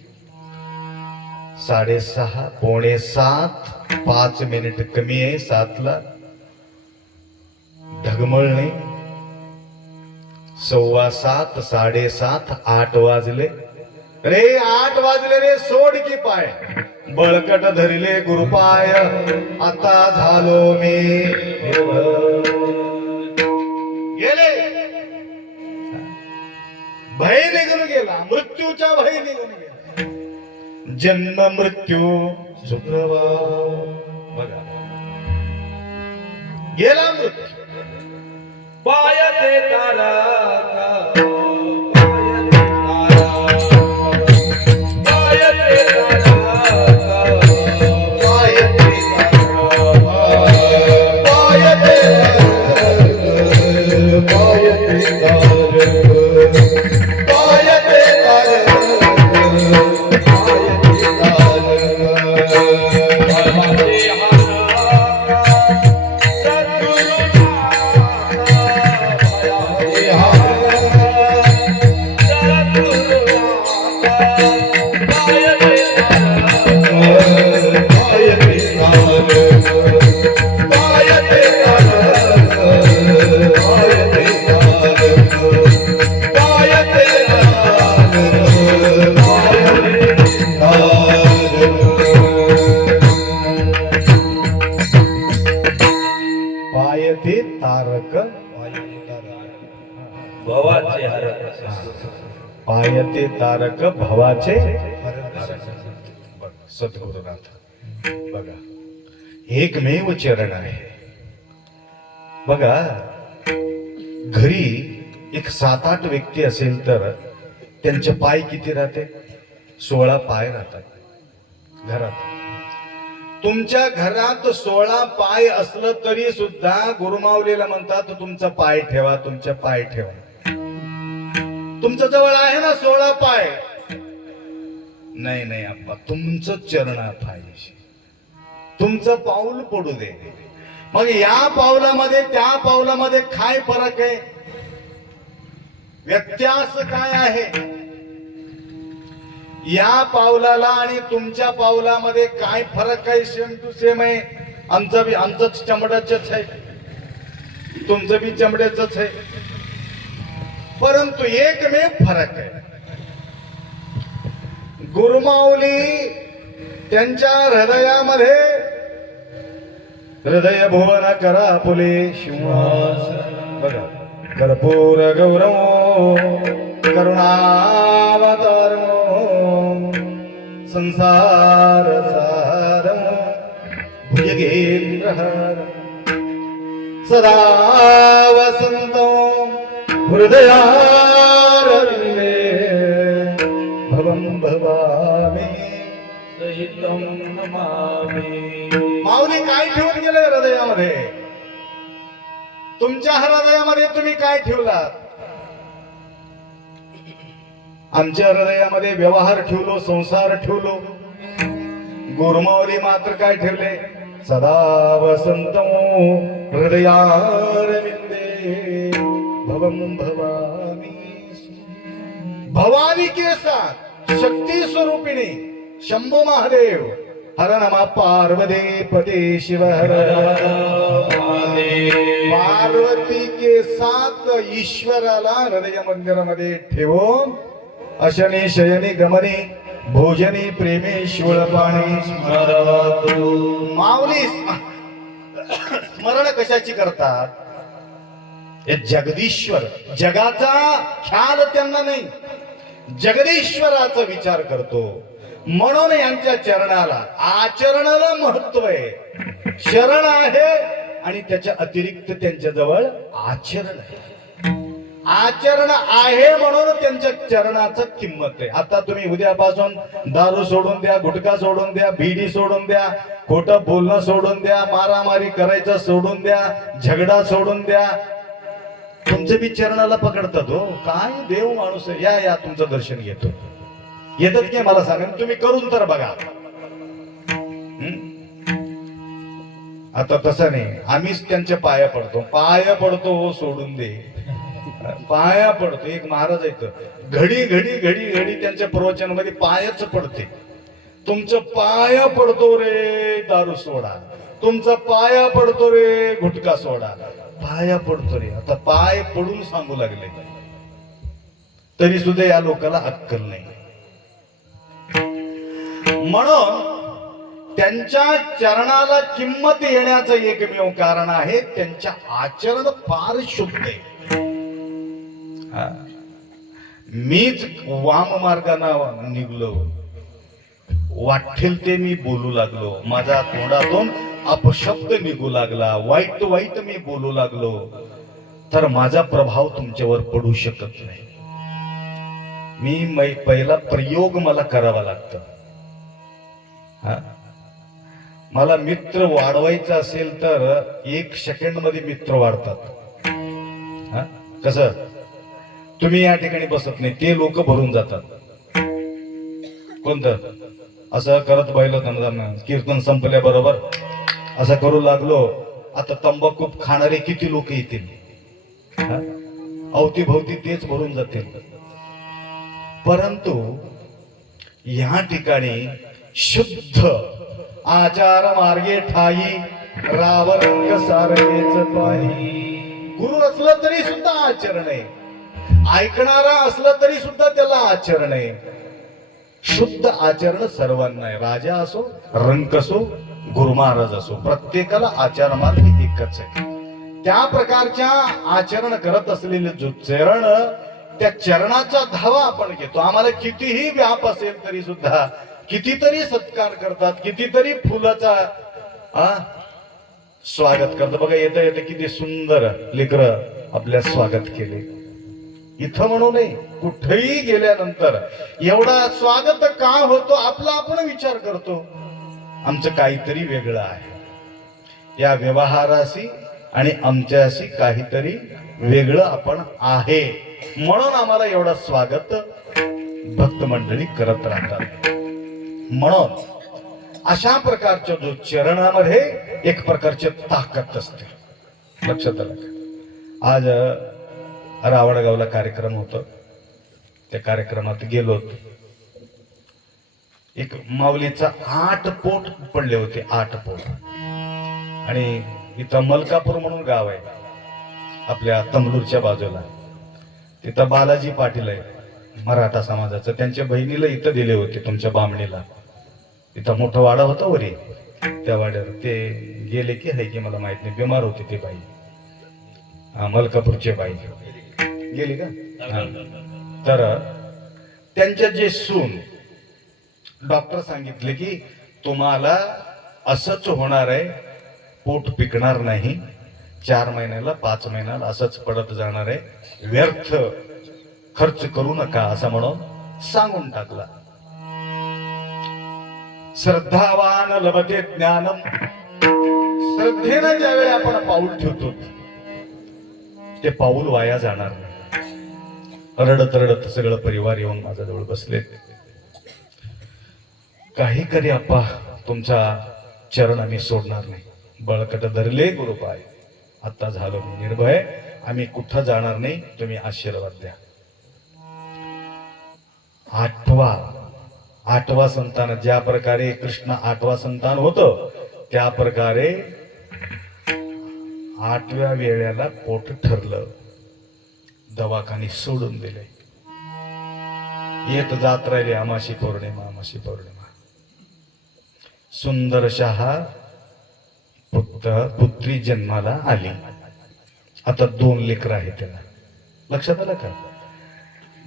6:30, 6:45, 5 मिनिट कमी आहे 7ला. ढगमळ नाही. 7:15, 7:30, 8 वाजले रे. 8 वाजले रे. सोड की पाय. बळकट धरले गुरुपाय. आता झालो मी गेले. भय निघून गेला. मृत्यूचा भय निघून गेला. जन्म मृत्यू शुक्रवार. बघा, गेला मृत्यू. पाय ते तारा भवाचे पायते तारक भवाचे सद्गुरुनाथ. बघा, एकमेव चरण आहे. बघा, घरी एक 7-8 व्यक्ती असेल तर त्यांचे पाय किती राहते? 16 पाय राहतात घरात. तुमच्या घरात 16 पाय असलं तरी सुद्धा गुरुमाऊलीला म्हणतात तुमचा पाय ठेवा, तुमचा पाय ठेवा. तुमच्या जवळ आहे ना 16 पाय? नाही आप्पा, तुमचं चरण पाहिजे. तुमचं पाऊल पडू दे. मग या पावलामध्ये त्या पावलामध्ये काय फरक आहे? व्यत्यास काय आहे? या पावलाला आणि तुमच्या पावलामध्ये काय फरक आहे? सेम टू सेम आहे. आमचं चमड्याचंच आहे, तुमचं बी चमड्याचंच आहे, परंतु एकमेव फरक आहे. गुरुमाऊली त्यांच्या हृदयामध्ये हृदय भुवन करा पुले सिंहासन बघा कर्पूर गौरव करुणावतार संसार सारम भुजगेंद्रहार सदा वसंतो हृदयारविंदे भवं भवामि सहितं नमामि. माऊली काय ठेवून गेले हृदयामध्ये? तुमच्या हृदयामध्ये तुम्ही काय ठेवलात? आमच्या हृदयामध्ये व्यवहार ठेवलो, संसार ठेवलो. गुरुमाऊली मात्र काय ठेवले? सदा वसंत हृदयारविंदे भवं भवामि. भवानी के साथ शक्ती स्वरूपिणी शंभू महादेव हर नमा पार्वती पते शिव हर पार्वती के साथ ईश्वराला हृदय मंदिरामध्ये ठेवून अशनी शयनी गमनी भोजनी प्रेमे शिवळपाणी माऊली स्मरण कशाची करतात? हे जगदीश्वर, जगाचा ख्याल त्यांना नाही, जगदीश्वराचा विचार करतो. म्हणून यांच्या चरणाला आचरणाला महत्व आहे. शरण आहे आणि त्याच्या अतिरिक्त त्यांच्या जवळ आचरण आहे. आचरण आहे म्हणून त्यांच्या चरणाचं किंमत आहे. आता तुम्ही उद्यापासून दारू सोडून द्या, गुटखा सोडून द्या, बीडी सोडून द्या, खोटं बोलणं सोडून द्या, मारामारी करायचं सोडून द्या, झगडा सोडून द्या, तुमचे बी चरणाला पकडतात. हो काय देव माणूस आहे. या तुमचं दर्शन घेतो. येतात की मला सांगा, तुम्ही करून तर बघा. आता तसं नाही, आम्हीच त्यांच्या पाया पडतो. पाया पडतो हो सोडून दे, पाया पडतो. एक महाराज आहेत, घडी घडी घडी घडी त्यांच्या प्रवचन मध्ये पायाच पडते. तुमचं पाया पडतो रे दारू सोडा, तुमचा पाया पडतो रे गुटखा सोडा, पाया पडतो रे. आता पाय पडून सांगू लागले तरी सुद्धा या लोकांना अक्कल नाही. म्हणून त्यांच्या चरणाला किंमत येण्याचं एकमेव कारण आहे त्यांच्या आचरण फार शुद्ध आहे. मीच वाम मार्गाने निघलो, वाटेल ते मी बोलू लागलो, माझ्या तोंडातून अपशब्द निघू लागला, वाईट वाईट मी बोलू लागलो, तर माझा प्रभाव तुमच्यावर पडू शकत नाही. मी पहिला प्रयोग मला करावा लागतं. मला मित्र वाढवायचा असेल तर 1 सेकंड मध्ये मित्र वाढतात. कसं? तुम्ही या ठिकाणी बसत नाही, ते लोक भरून जातात. कोणतं? असं करत पाहिलं, कीर्तन संपल्याबरोबर असं करू लागलो, आता तंबाखू खाणारे किती लोक येतील, अवतीभोवती तेच भरून जातील. परंतु या ठिकाणी शुद्ध आचार मार्गे ठाई रावरंग सारखेच पाही. गुरु असलं तरी सुद्धा आचरण आहे, ऐकणारा असलं तरी सुद्धा त्याला आचरण आहे. शुद्ध आचरण सर्वांना आहे. राजा असो, रंक असो, गुरु महाराज असो, प्रत्येकाला आचार मार्ग एकच आहे. त्या प्रकारच्या आचरण करत असलेले जो चरण, त्या चरणाचा धावा आपण घेतो. आम्हाला कितीही व्याप असेल तरी सुद्धा, कितीतरी सत्कार करतात, कितीतरी फुलाचा स्वागत करतात. बघा येता येतं किती सुंदर लेकर आपल्या स्वागत केले. इथं म्हणू नये, कुठेही गेल्यानंतर एवढा स्वागत का होतो आपला आपण विचार करतो. आमचं काहीतरी वेगळं आहे, या व्यवहाराशी आणि आमच्याशी काहीतरी वेगळं आपण आहे, म्हणून आम्हाला एवढा स्वागत भक्त मंडळी करत राहतात. म्हणून अशा प्रकारच्या जो चरणामध्ये एक प्रकारची ताकद असते. लक्षात आलं का? आज रावणगावला कार्यक्रम होता, त्या कार्यक्रमात गेलो. एक माऊलीचा 8 पोट पडले होते, 8 पोट. आणि इथं मलकापूर म्हणून गाव आहे आपल्या तमलूरच्या बाजूला. तिथं बालाजी पाटील आहे मराठा समाजाचं, त्यांच्या बहिणीला इथं दिले होते तुमच्या बामणीला. इथं मोठा वाडा होता वरी, त्या वाड्यावर ते गेले की आहे की मला माहित नाही, बिमार होते ते बाई. हा, मलकापूरचे बाई गेली का? हा. तर त्यांच्या जे सून डॉक्टर सांगितले की तुम्हाला असंच होणार आहे, पोट पिकणार नाही, 4 महिन्याला 5 महिन्याला असंच पडत जाणार आहे, व्यर्थ खर्च करू नका असं म्हणून सांगून टाकला. श्रद्धावान लभते ज्ञानम. श्रद्धेनं ज्यावेळी आपण पाऊल ठेवतो ते पाऊल वाया जाणार नाही. रडत रडत सगळं परिवार येऊन माझ्याजवळ बसले. काही करी आप्पा, तुमचा चरण आम्ही सोडणार नाही. बळकट धरले गुरुपाय, आता झालं मी निर्भय, आम्ही कुठं जाणार नाही, तुम्ही आशीर्वाद द्या. आठवा संतान, ज्या प्रकारे कृष्ण 8वा संतान होतं त्या प्रकारे 8व्या वेळेला पोट ठरलं. दवाखाने सोडून दिले. येत जात राहिले आमाशी पौर्णिमा, आमाशी पौर्णिमा. सुंदरशा पुत्री जन्माला आली. आता 2 लेकरं आहेत त्याला. लक्षात आलं का?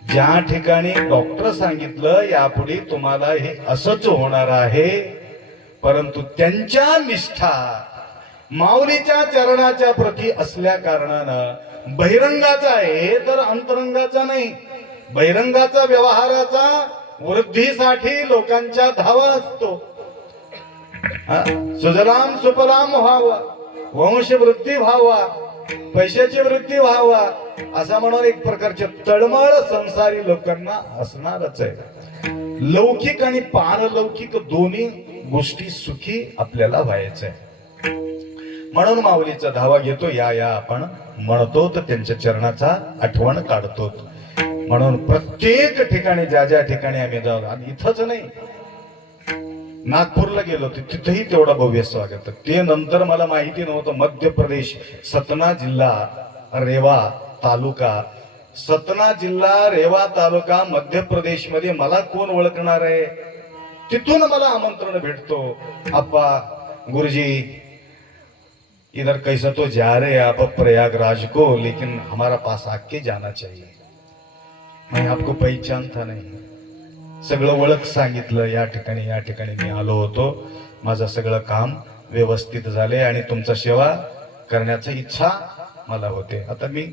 ज्या ठिकाणी डॉक्टर सांगितलं यापुढे तुम्हाला हे असंच होणार आहे, परंतु त्यांच्या निष्ठा माऊलीच्या चरणाच्या प्रती असल्या कारणानं बहिरंगाचा आहे तर अंतरंगाचा नाही. बहिरंगाचा व्यवहाराचा वृद्धीसाठी लोकांच्या धावा असतो. सुजलाम सुफलाम व्हावा, वंश वृद्धी व्हावा, पैशाची वृद्धी व्हावा, असा म्हणून एक प्रकारचे तळमळ संसारी लोकांना असणारच आहे. लौकिक आणि पारलौकिक दोन्ही गोष्टी सुखी आपल्याला व्हायचं आहे. म्हणून माऊलीचा धावा घेतो, या आपण म्हणतो, तर त्यांच्या चरणाचा आठवण काढतो. म्हणून प्रत्येक ठिकाणी ज्या ठिकाणी आम्ही जाऊ, आणि इथंच नाही, नागपूरला गेलो होतो, तिथेही तेवढा भव्य स्वागत. ते नंतर मला माहिती नव्हतं, मध्य प्रदेश, सतना जिल्हा, रेवा तालुका, सतना जिल्हा, रेवा तालुका, मध्य प्रदेश मध्ये मला कोण ओळखणार आहे? तिथून मला आमंत्रण भेटतो, अप्पा गुरुजी इधर कैसा तो जा रहे आप प्रयागराज को, लेकिन हमारा पास आके जाना चाहिए. मैं आपको पहचानता नहीं. सगळं ओळख सांगितलं, या ठिकाणी मी आलो होतो, माझं सगळं काम व्यवस्थित झाले आणि तुमचा सेवा करण्याची इच्छा मला होते. आता मी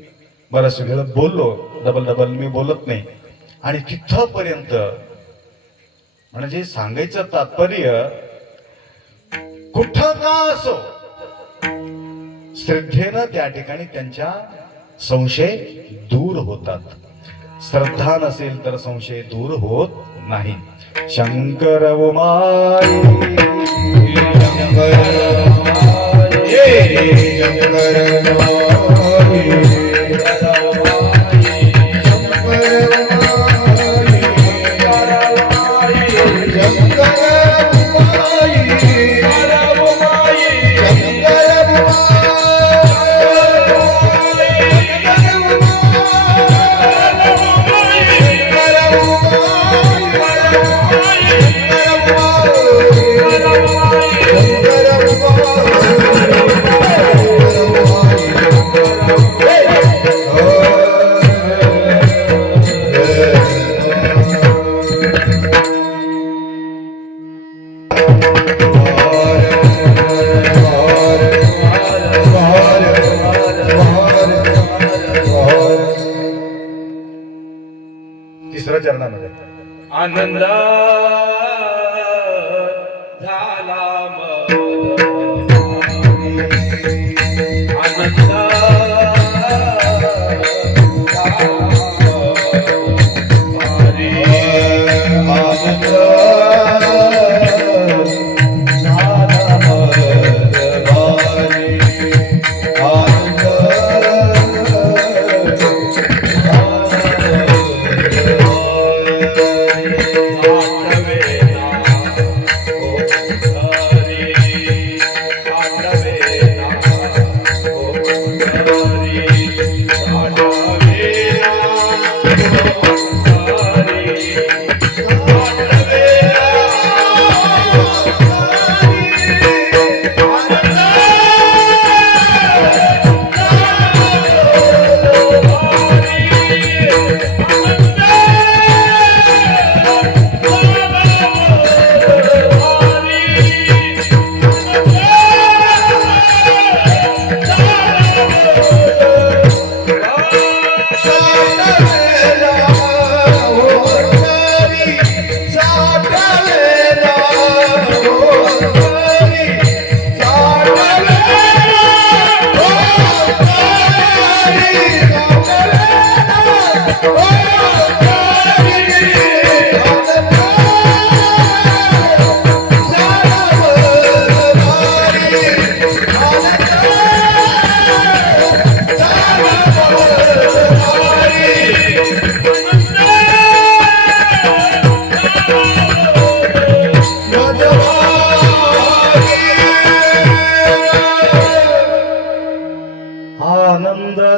बराच वेळ बोललो, डबल मी बोलत नाही. आणि तिथपर्यंत म्हणजे सांगायचं तात्पर्य, कुठं का असो श्रद्धेनं त्या ठिकाणी त्यांच्या संशय दूर होतात. श्रद्धा नसेल तर संशय दूर होत नाही. शंकर उमाई, तिसऱ्या चरणामध्ये आनंद झाला आनंद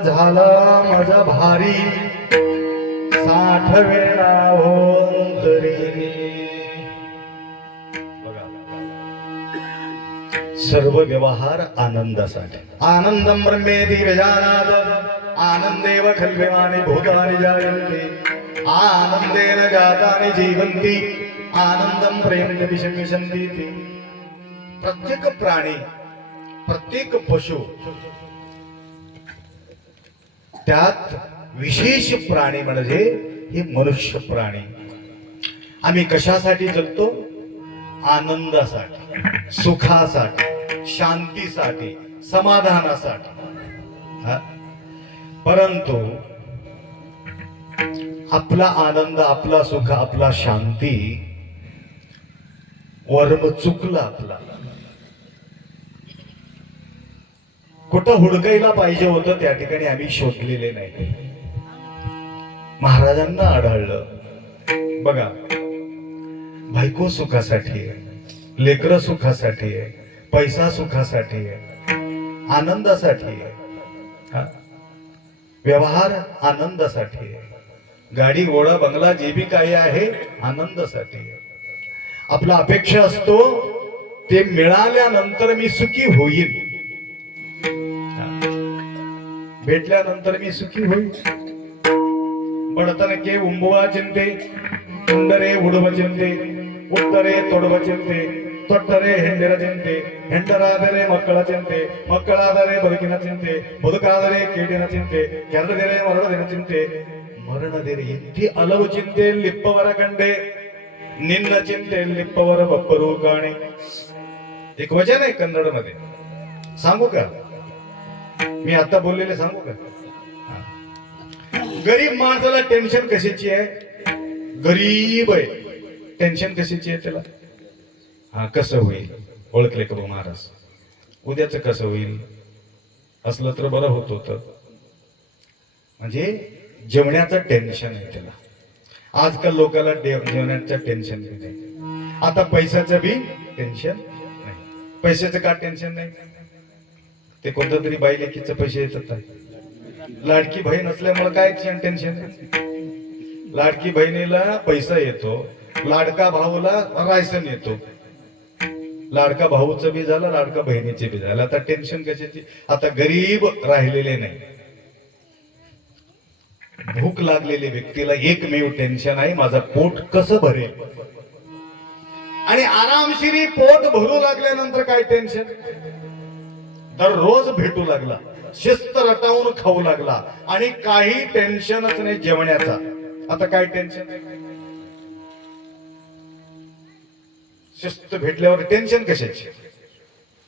झाला माझा भारी 60 वेळा होंतरी. बघा, सर्व व्यवहार आनंदासाठी. आनंदम ब्रह्मेति व्यजानात आनंदेव खल्विमानि भूतानि जायन्ते आनंदेन जातानि जीवन्ति आनंदम प्रेम्य विशंसन्ति. प्रत्येक प्राणी, प्रत्येक पशु, त्यात विशेष प्राणी म्हणजे हे मनुष्य प्राणी. आम्ही कशासाठी जगतो? आनंदासाठी, सुखासाठी, शांतीसाठी, समाधानासाठी. हा? परंतु आपला आनंद, आपला सुख, आपला शांती वर्म चुकला आपला. कुठं हुडकायला पाहिजे होतं त्या ठिकाणी आम्ही शोधलेले नाही. महाराजांना आढळलं. बघा, बायको सुखासाठी आहे, लेकरं सुखासाठी आहे, पैसा सुखासाठी आहे, आनंदासाठी आहे. हा? व्यवहार आनंदासाठी आहे, गाडी घोडा बंगला जे बी काही आहे आनंदासाठी आहे. आपला अपेक्षा असतो ते मिळाल्यानंतर मी सुखी होईल, भेटल्यानंतर मी सुखी होईल. बडतनके उंबुवा चिंते ಉಂಡರೆ ಉಡುವ ಚಿಂತೆ ಉತ್ತರೆ ತೊಡುವ ಚಿಂತೆ ತೊಟ್ಟರೆ ಹೆಂಡಿರ ಚಿಂತೆ ಹೆಂಡರಾದರೆ ಮಕ್ಕಳ ಚಿಂತೆ ಮಕ್ಕಳಾದರೆ ಬದುಕಿನ ಚಿಂತೆ ಬದುಕಾದರೆ ಕೇಡಿನ ಚಿಂತೆ ಕೆರಳಿದರೆ ಮರಣದಿನ ಚಿಂತೆ ಮರಣದಿರ ಇತ್ತಿ ಹಲವು ಚಿಂತೆಯಲ್ಲಿಪ್ಪವರ ಕಂಡೆ ನಿನ್ನ ಚಿಂತೆಯಲ್ಲಿಪ್ಪವರ ಬಬ್ಬರು ಕಾಣೆ. एक वचन आहे कन्नड मध्ये, सांगू का? मी आता बोललेले सांगू का? गरीब माणसाला टेन्शन कशाची आहे? गरीब आहे, टेन्शन कशाची आहे त्याला? हा, कसं होईल? ओळखले का महाराज? उद्याच कसं होईल? असलं तर बरं होत होतं. म्हणजे जेवण्याचं टेन्शन आहे त्याला. आजकाल लोकांना जेवण्याचं टेन्शन नाही. आता पैशाचं बी टेन्शन नाही. पैशाचं का टेन्शन नाही? ते कोणत्या तरी बाई लेकीचे पैसे येतात. लाडकी बहीण असल्यामुळे काय टेन्शन नाही. लाडकी बहिणीला पैसा येतो, लाडका भाऊला रायसन येतो. लाडका भाऊचं बी झालं, लाडका बहिणीचे बी झालं. आता टेन्शन कशाची? आता गरीब राहिलेले नाही. भूक लागलेल्या व्यक्तीला एकमेव टेन्शन आहे, माझं पोट कसं भरेल. आणि आरामशिरी पोट भरू लागल्यानंतर काय टेन्शन? दररोज भेटू लागला, शिस्त रटावून खाऊ लागला आणि काही टेन्शनच नाही जेवण्याचा. आता काय टेन्शन? शिस्त भेटल्यावर टेन्शन कशाची?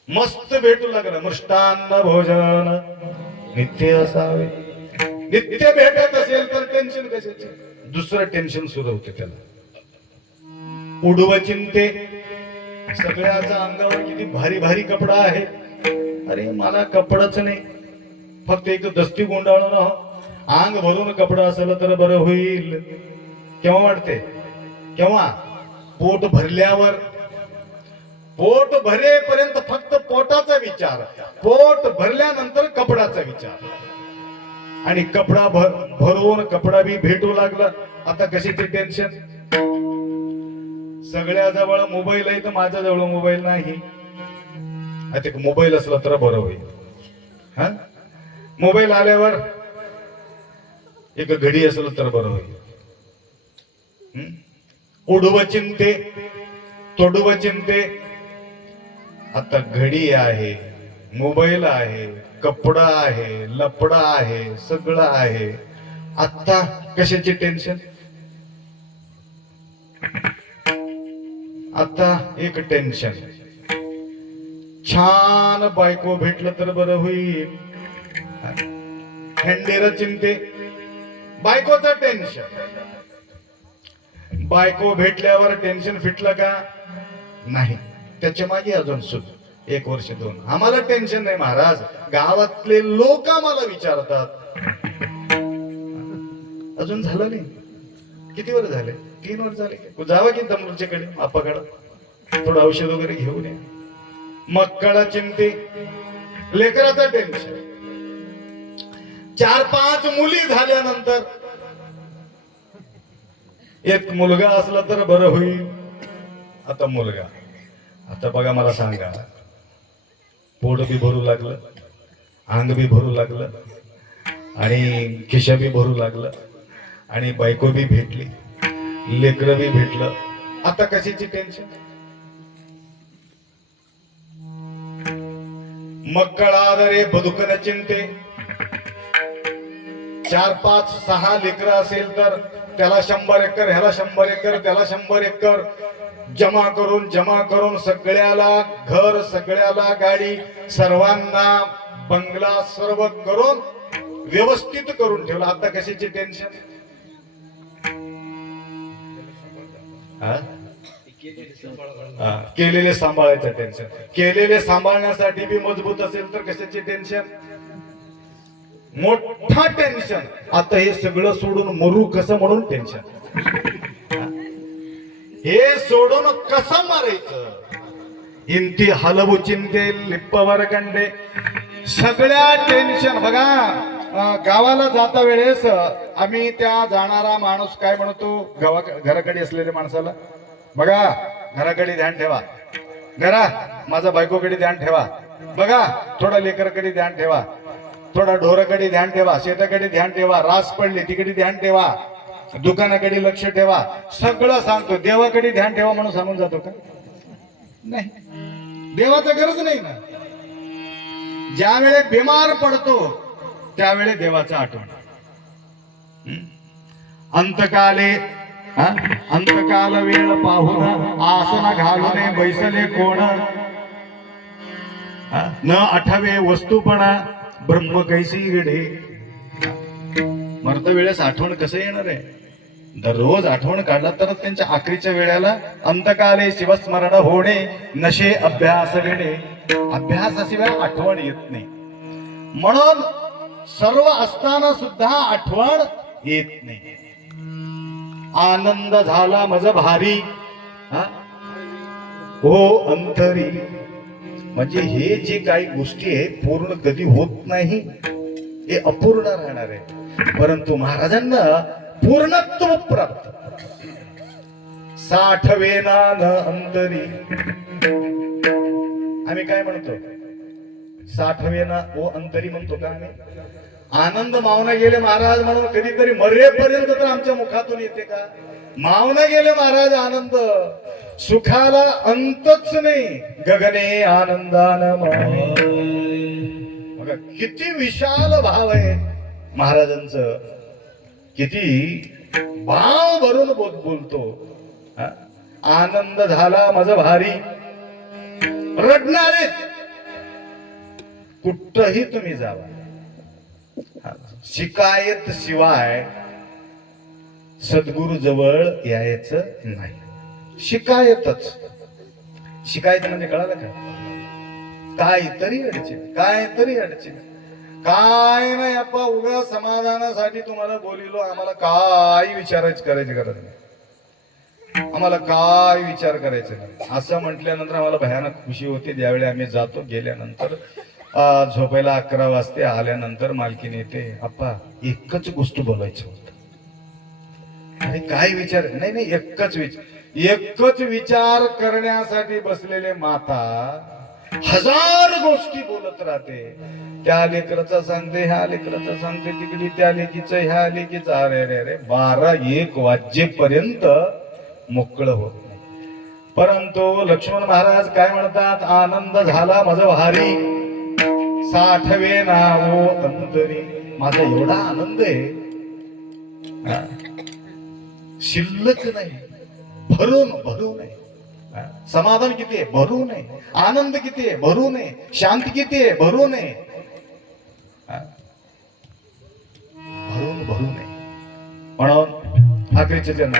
मस्त भेटू लागला, मृष्टान्न भोजन नित्य असावे. नित्य भेटत असेल तर टेन्शन कशाचे? दुसरं टेन्शन सुरू होते त्याला. उडव चिंते, सगळ्याचा अंगावर किती भारी भारी कपडा आहे. अरे मला कपडाच नाही, फक्त एक दस्ती गुंडाळून अंग भरून कपडा असेल तर बरं होईल. केव्हा वाटते? केव्हा? पोट भरल्यावर. पोट भरेपर्यंत फक्त पोटाचा विचार, पोट भरल्यानंतर कपडाचा विचार. आणि कपडा भरून कपडा बी भेटू लागला. आता कशाची टेन्शन? सगळ्याजवळ मोबाईल आहे तर माझ्याजवळ मोबाईल नाही. आता मोबाईल असला तर बरं होईल. हा, मोबाईल आल्यावर एक घडी असलं तर बरं होईल. उडव चिंते, तोडव चिंते. आता घडी आहे, मोबाईल आहे, कपडा आहे, लपडा आहे, सगळं आहे. आता कशाची टेन्शन? आता एक टेन्शन, छान बायको भेटलं तर बरं होईल. हेंडेर चिंते, बायकोचं टेन्शन. बायको भेटल्यावर टेन्शन फिटलं का? नाही. त्याच्या मागे अजून सुद्धा 1 वर्ष 2 आम्हाला टेन्शन नाही महाराज. गावातले लोक आम्हाला विचारतात, अजून झालं नाही. किती वर्ष झाले? 3 वर्ष झाले. जावा की तमरूच्याकडे, आपाकडे थोडं औषध वगैरे घेऊन या. मक्कळा चिंते, लेकराचं टेन्शन. 4-5 मुली झाल्यानंतर एक मुलगा असला तर बरं होईल. आता मुलगा, आता बघा मला सांगा, पोट बी भरू लागलं, अंग बी भरू लागलं आणि खिशा बी भरू लागलं आणि बायको बी भेटली, लेकरं बी भेटलं. आता कशाची टेन्शन? मಕ್ಕಳಾದರೆ ಬದುಕನ चिंते. 4-5-6 लेकरं असेल तर त्याला 100 एकर, ह्याला 100 एकर, त्याला 100 एकर जमा करून सगळ्याला घर, सगळ्याला गाडी, सर्वांना बंगला, सर्व करून व्यवस्थित करून ठेवलं. आता कशाची टेन्शन? केलेले सांभाळायचं टेन्शन. केलेले सांभाळण्यासाठी बी मजबूत असेल तर कशाची टेन्शन? मोठा टेन्शन. आता हे सगळं सोडून मरू कसं म्हणून टेन्शन. हे सोडून कसं मारायचं? इंती हलवू चिंते लिप्पवर कंडे, सगळ्या टेन्शन. बघा, गावाला जाता वेळेस आम्ही त्या जाणारा माणूस काय म्हणतो घराकडे असलेल्या माणसाला, बघा घराकडे ध्यान ठेवा, घरा माझा बायकोकडे ध्यान ठेवा, बघा थोडा लेकरकडे ध्यान ठेवा, थोडा ढोराकडे ध्यान ठेवा, शेताकडे ध्यान ठेवा, रास पडले तिकडे ध्यान ठेवा, दुकानाकडे लक्ष ठेवा, सगळं सांगतो. देवाकडे ध्यान ठेवा म्हणून सांगून जातो का? नाही, देवाचं गरज नाही ना. ज्या वेळे बिमार पडतो त्यावेळे देवाचं आठवण. अंतकाले अंतकाल वेळ पाहून आसन घालूने बैसले कोण, न आठवे वस्तूपणा ब्रह्म कैसी घडे. मरता वेळेस आठवण कसं येणार आहे? दररोज आठवण काढला तर त्यांच्या आखरीच्या वेळेला अंतकाले शिवस्मरण होणे, नशे अभ्यास घेणे. अभ्यासाशिवाय आठवण येत नाही. म्हणून सर्व असताना सुद्धा आठवण येत नाही. आनंद झाला मज भारी हो अंतरी. म्हणजे हे जे काही गोष्टी आहे पूर्ण कधी होत नाही, हे अपूर्ण राहणार आहे. परंतु महाराजांना पूर्णत्व प्राप्त. 60 वेना न अंतरी. आम्ही काय म्हणतो? 60 वेना ओ अंतरी म्हणतो का आम्ही? आनंद मावना गेले महाराज म्हणून कधीतरी मरेपर्यंत तर आमच्या मुखातून येते का? मावना गेले महाराज आनंद, सुखाला अंतच नाही. गगने आनंदान बघा किती विशाल भाव आहे महाराजांचं, किती भाव भरून बोलतो. आनंद झाला मज भारी. रडणारे कुठही तुम्ही जावा, शिकायत शिवाय सद्गुरु जवळ यायचं नाही. शिकायतच. शिकायत म्हणजे कळालं का? काहीतरी अडचण, काहीतरी अडचण. काय नाही आपण उगा समाधानासाठी तुम्हाला बोलिलो, आम्हाला काय विचारायचं करायची गरज नाही, आम्हाला काय विचार करायचं नाही. असं म्हटल्यानंतर आम्हाला भयानक खुशी होते. ज्यावेळी आम्ही जातो, गेल्यानंतर झोपायला 11 वाजते, आल्यानंतर मालकीन येते, आप्पा एकच गोष्ट बोलायचं होतं. अरे काय विचार? नाही नाही, एकच विचार करण्यासाठी बसलेले माता 1000 गोष्टी बोलत राहते. त्या लेकराचा सांगते, ह्या लेकराचा सांगते, तिकडे त्या लेकीचं, ह्या लेकीचं. अरे रे रे, 12-1 वाजेपर्यंत मोकळं होत नाही. परंतु लक्ष्मण महाराज काय म्हणतात? आनंद झाला माझा भारी, 60 वेना ओ अंतरी. माझा एवढा आनंद आहे शिल्लक नाही, भरून आहे. समाधान किती आहे? भरून आहे. आनंद किती आहे? भरून आहे. शांती किती आहे? भरून आहे. भरून आहे. म्हणून आखरीचे जन्म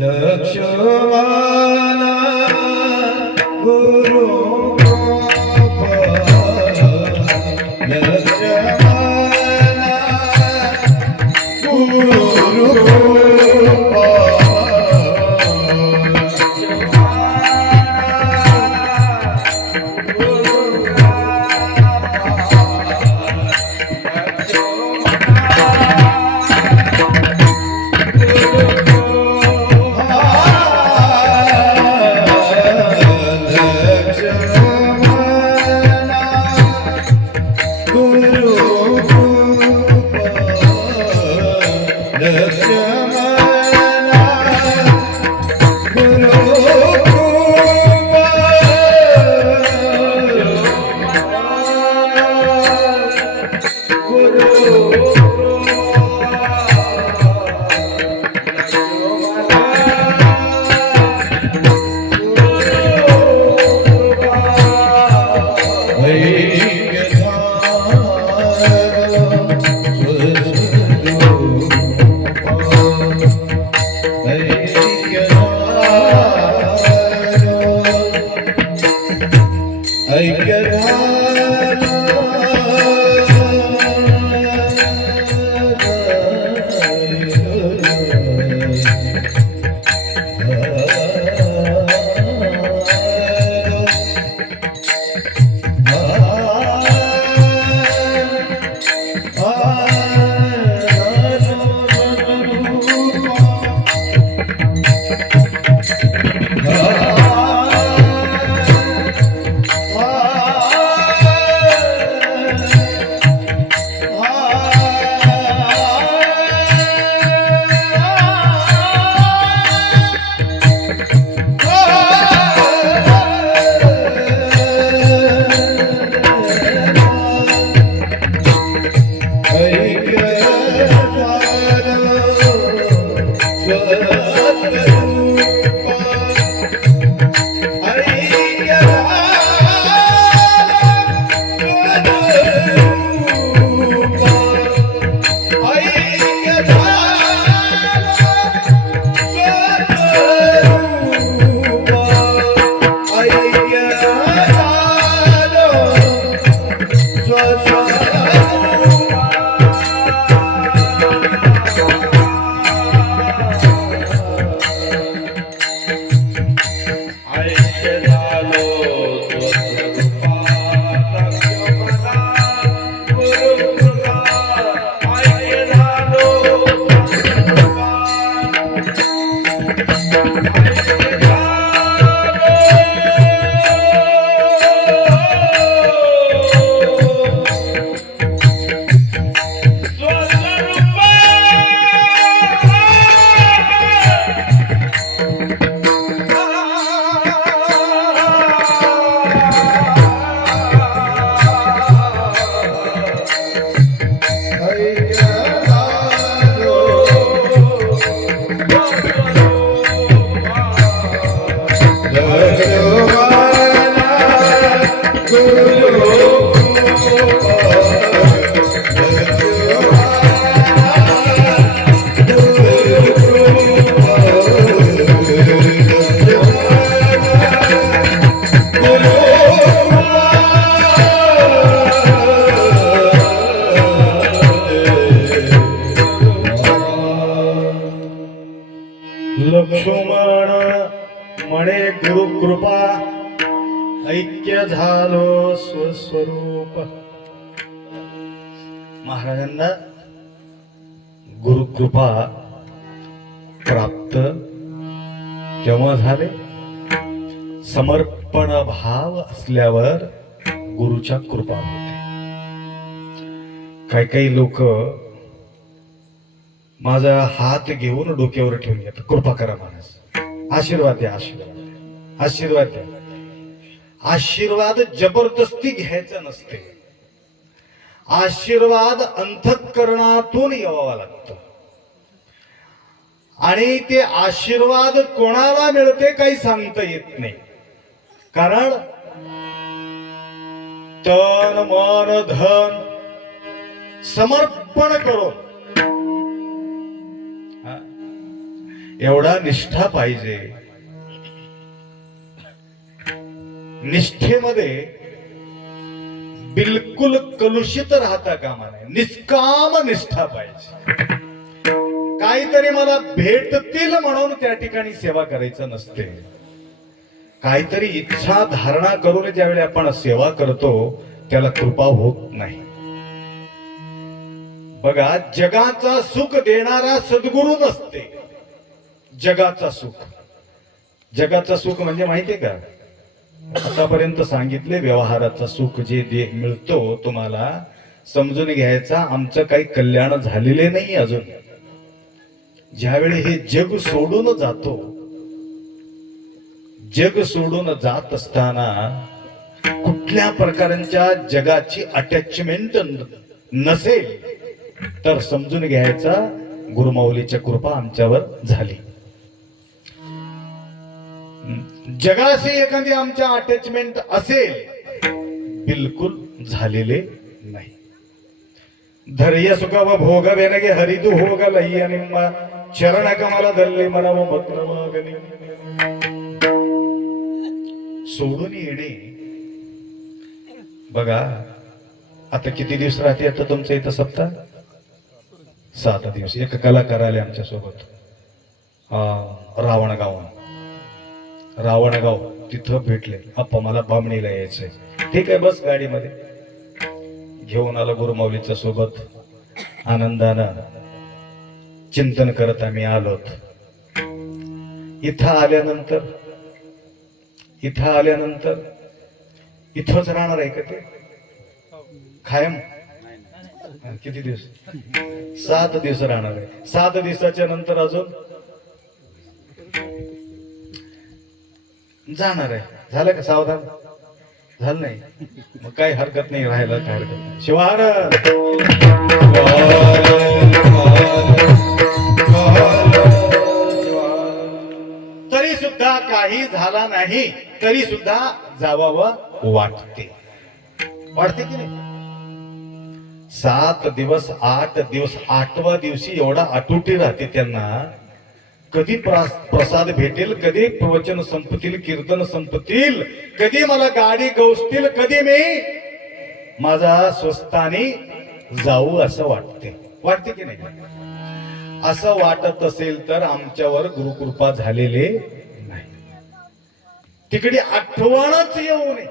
लक्ष्मणा गुरु लक्ष्मण म्हणे गुरुकृपा ऐक्य झालो स्वस्वरूप. महाराजांना गुरुकृपा प्राप्त केव्हा झाले? समर्पण भाव असल्यावर गुरुच्या कृपा होते. काही लोक माझा हात घेऊन डोक्यावर ठेवून येतात, कृपा करा महाराज, आशीर्वाद द्या, आशीर्वाद द्या, आशीर्वाद द्या. आशीर्वाद जबरदस्ती घ्यायचा नसते. आशीर्वाद अंतःकरणातून यावा लागतो. आणि ते आशीर्वाद कोणाला मिळते काही सांगता येत नाही. कारण तन मन धन समर्पण करून एवढा निष्ठा पाहिजे. निष्ठेमध्ये बिलकुल कलुषित राहता कामा नये. निष्काम निष्ठा पाहिजे. काहीतरी मला भेटतील म्हणून त्या ठिकाणी सेवा करायचं नसते. काहीतरी इच्छा धारणा करून ज्यावेळी आपण सेवा करतो त्याला कृपा होत नाही. बघा, जगाचा सुख देणारा सद्गुरू नसते. जगाचा सुख, जगाचा सुख म्हणजे माहितीये का? आतापर्यंत सांगितले व्यवहाराचा सुख जे मिळतो तुम्हाला समजून घ्यायचा आमचं काही कल्याण झालेले नाही अजून. ज्यावेळी हे जग सोडून जातो, जग सोडून जात असताना कुठल्या प्रकारच्या जगाची अटॅचमेंट नसेल तर समजून घ्यायचा गुरुमाऊलीच्या कृपा आमच्यावर झाली. जगाशी एखादी आमच्या अटॅचमेंट असेल, बिलकुल झालेले नाही. धैर्य सुख व भोग वेनगे हरिदू होग लई आणि चरण कमला दल्ले मनाव मग्न सोडून येणे. बघा आता किती दिवस राहते आता तुमच्या इथं सप्ताह? 7 दिवस. एक कलाकार आले आमच्या सोबत, रावणगाव तिथं भेटले. अप्पा मला बामणीला यायचंय. ठीक आहे, बस गाडीमध्ये घेऊन आलो गुरुमाऊलीच्या सोबत. आनंदानं चिंतन करत आम्ही आलोत. इथं आल्यानंतर इथंच राहणार आहे का ते कायम? किती दिवस? 7 दिवस राहणार आहे. 7 दिवसाच्या नंतर अजून जाणार आहे. झालं का? सावधान झालं नाही? मग काही हरकत नाही, राहायला काय हरकत नाही. शिवार तरी सुद्धा काही झाला नाही, तरी सुद्धा जावावं वाटते की नाही? 7 दिवस 8 दिवस 8व्या दिवशी एवढा अटुटी राहते त्यांना. कधी प्रसाद भेटेल, कधी प्रवचन संपतील, कीर्तन संपतील, कधी मला गाडी गवसतील, कधी मी माझा स्वस्थानी जाऊ असं वाटते की नाही? असं वाटत असेल तर आमच्यावर गुरुकृपा झालेले नाही. तिकडे आठवणच येऊ नये.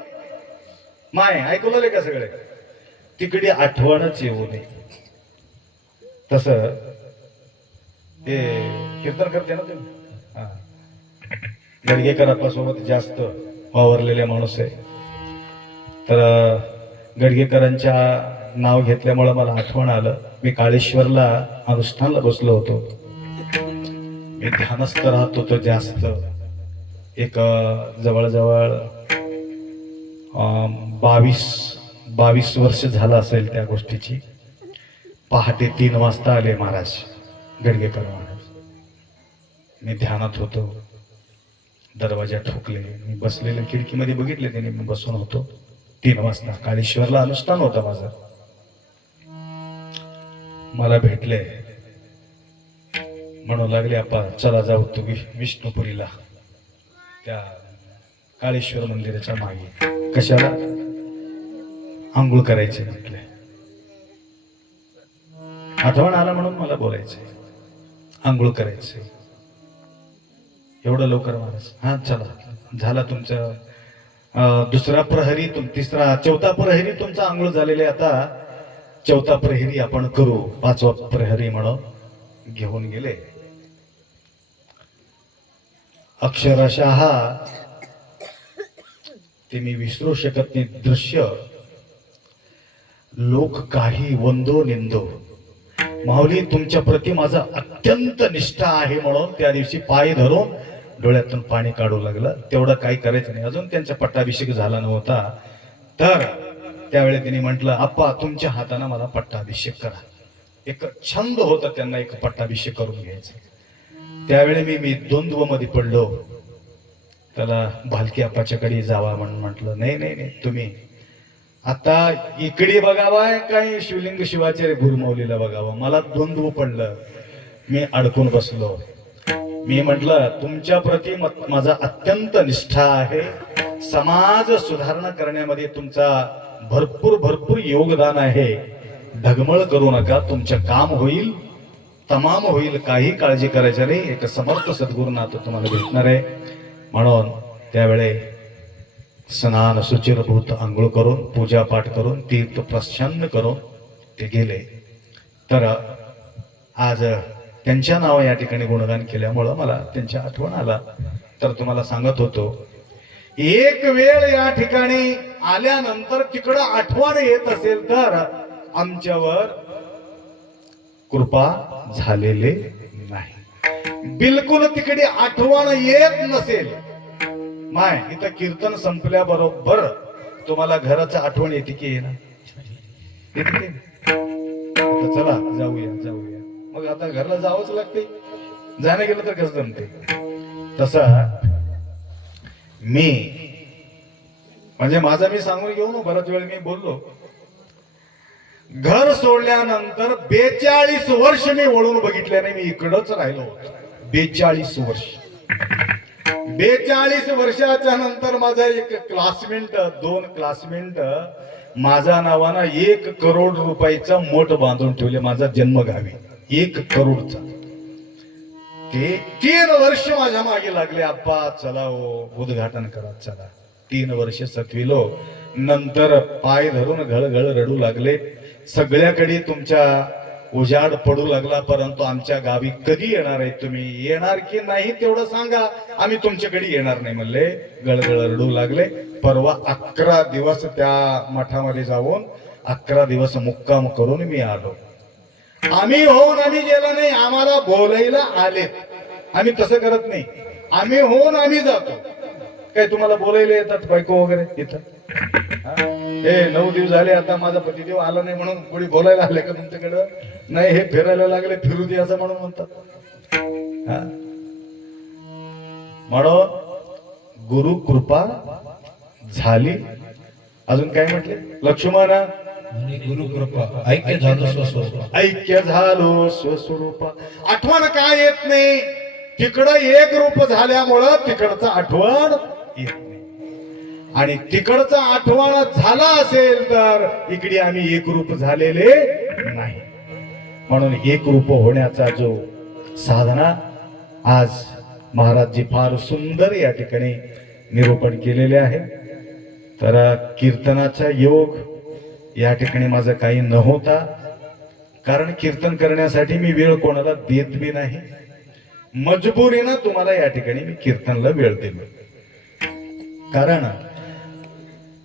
माय ऐकवलं का सगळे? तिकडे आठवणच येऊ नये. तस ते कीर्तन करते ना तुम्ही, गडगेकर आप्पासोबत जास्त वावरलेले माणूस आहे. तर गडगेकरांच्या नाव घेतल्यामुळे मला आठवण आलं. मी काळेश्वरला अनुष्ठानला बसलो होतो. मी ध्यानस्थ राहत होतो जास्त. एक जवळजवळ 22 वर्ष झालं असेल त्या गोष्टीची. पहाटे 3 वाजता आले महाराज, गडगेकर महाराज. मी ध्यानात होतो. दरवाजा ठोकले. मी बसलेल्या खिडकीमध्ये बघितले त्याने. मी बसून होतो. 3 वाजता काळेश्वरला अनुष्ठान होतं माझं. मला भेटले, म्हणू लागले आपा चला जाऊ तू विष्णुपुरीला, त्या काळेश्वर मंदिराच्या मागे. कशाला? आंघोळ करायचे म्हटले. आठवण आला म्हणून मला बोलायचे, आंघोळ करायचे. एवढं लवकर महाराज? हा चला. झाला तुमचं दुसरा प्रहरी, तिसरा 4था प्रहरी तुमचा आंघोळ झालेले. आता 4था प्रहरी आपण करू. 5वा प्रहरी म्हणून घेऊन गेले. अक्षरशः ते मी विसरू शकत नाही दृश्य. लोक काही वंदो निंदो, माऊली तुमच्या प्रती माझा अत्यंत निष्ठा आहे म्हणून त्या दिवशी पाय धरून डोळ्यातून पाणी काढू लागलं. तेवढं काही करायचं नाही. अजून त्यांचा पट्टाभिषेक झाला नव्हता. तर त्यावेळी त्यांनी म्हटलं आप्पा तुमच्या हाताने मला पट्टाभिषेक करा. एक छंद होता त्यांना, एक पट्टाभिषेक करून घ्यायचा. त्यावेळी मी द्वंद्वमध्ये पडलो. त्याला भालकी आप्पाच्याकडे जावा म्हणून म्हटलं. नाही तुम्ही आता इकडे बघावा काय शिवलिंग शिवाचार्य गुरुमाऊलीला बघावं. मला द्वंद्व पडलं. मी अडकून बसलो. मी म्हटलं तुमच्या प्रती माझा अत्यंत निष्ठा आहे. समाज सुधारणा करण्यामध्ये तुमचा भरपूर योगदान आहे. ढगमळ करू नका, तुमचं काम होईल, तमाम होईल, काही काळजी करायची नाही. एक समर्थ सद्गुरुनाथ तुम्हाला भेटणार आहे. म्हणून त्यावेळे स्नान शुचिरभूत आंघोळ करून, पूजापाठ करून, तीर्थ प्रसन्न करून ते गेले. तर आज त्यांच्या नाव या ठिकाणी गुणगान केल्यामुळं मला त्यांच्या आठवण आला. तर तुम्हाला सांगत होतो, एक वेळ या ठिकाणी आल्यानंतर तिकडं आठवण येत असेल तर आमच्यावर कृपा झालेले नाही. बिलकुल तिकडे आठवण येत नसेल. माय इथं कीर्तन संपल्याबरोबर तुम्हाला घराचं आठवण येते की येणार? येते. आता चला जाऊया. मग आता घरला जावंच लागते. जाणं गेलं तर कसं जमते? तसा मी म्हणजे माझा मी सांगून घेऊ ना, बराच वेळ मी बोललो. घर सोडल्यानंतर 42 वर्ष मी वळून बघितले नाही. मी इकडंच राहिलो. 42 वर्ष. 42 वर्षाच्या नंतर माझा एक क्लासमेट, 2 क्लासमेट माझ्या नावानं 1 करोड रुपयाचा मठ बांधून ठेवले माझा जन्मगावी. 1 करोडचा. ते 3 वर्ष माझ्या मागे लागले. आप्पा चला हो, उद्घाटन करा चला. 3 वर्ष सतविलो. नंतर पाय धरून घळघळ रडू लागले. सगळ्याकडे तुमच्या उजाड पडू लागला, परंतु आमच्या गावी कधी येणार आहे तुम्ही? येणार की नाही तेवढं सांगा, आम्ही तुमच्याकडे येणार नाही म्हणले. गळगळ रडू लागले. परवा 11 दिवस त्या मठामध्ये जाऊन 11 दिवस मुक्काम करून मी आलो. आम्ही होऊन आम्ही गेलो नाही, आम्हाला बोलायला आले. आम्ही तसं करत नाही. आम्ही होऊन आम्ही जातो. काय तुम्हाला बोलायला येतात बायको वगैरे इथं? हे 9 दिवस झाले आता माझा पतिदेव आला नाही म्हणून कोणी बोलायला आले का तुमच्याकडं? नाही, हे फिरायला लागले, फिरू दे असं म्हणून म्हणतात. म्हणून गुरु कृपा झाली. अजून काय म्हटले? लक्ष्मण गुरु कृपा ऐक्य झालो स्वस्वरूपा. ऐक्य झालो स्वस्वरूपा. आठवण काय येत नाही? तिकडं एक रूप झाल्यामुळं तिकडचं आठवण येत नाही. आणि तिकडचं आठवण झाला असेल तर इकडे आम्ही एक रूप झालेले नाही. म्हणून एक रूप होण्याचा जो साधना आज महाराजजी फार सुंदर या ठिकाणी निरूपण केलेले आहे. तर कीर्तनाचा योग या ठिकाणी माझं काही नव्हता, कारण कीर्तन करण्यासाठी मी वेळ कोणाला देत बी नाही. मजबुरीनं तुम्हाला या ठिकाणी मी कीर्तनला वेळ दिलो. कारण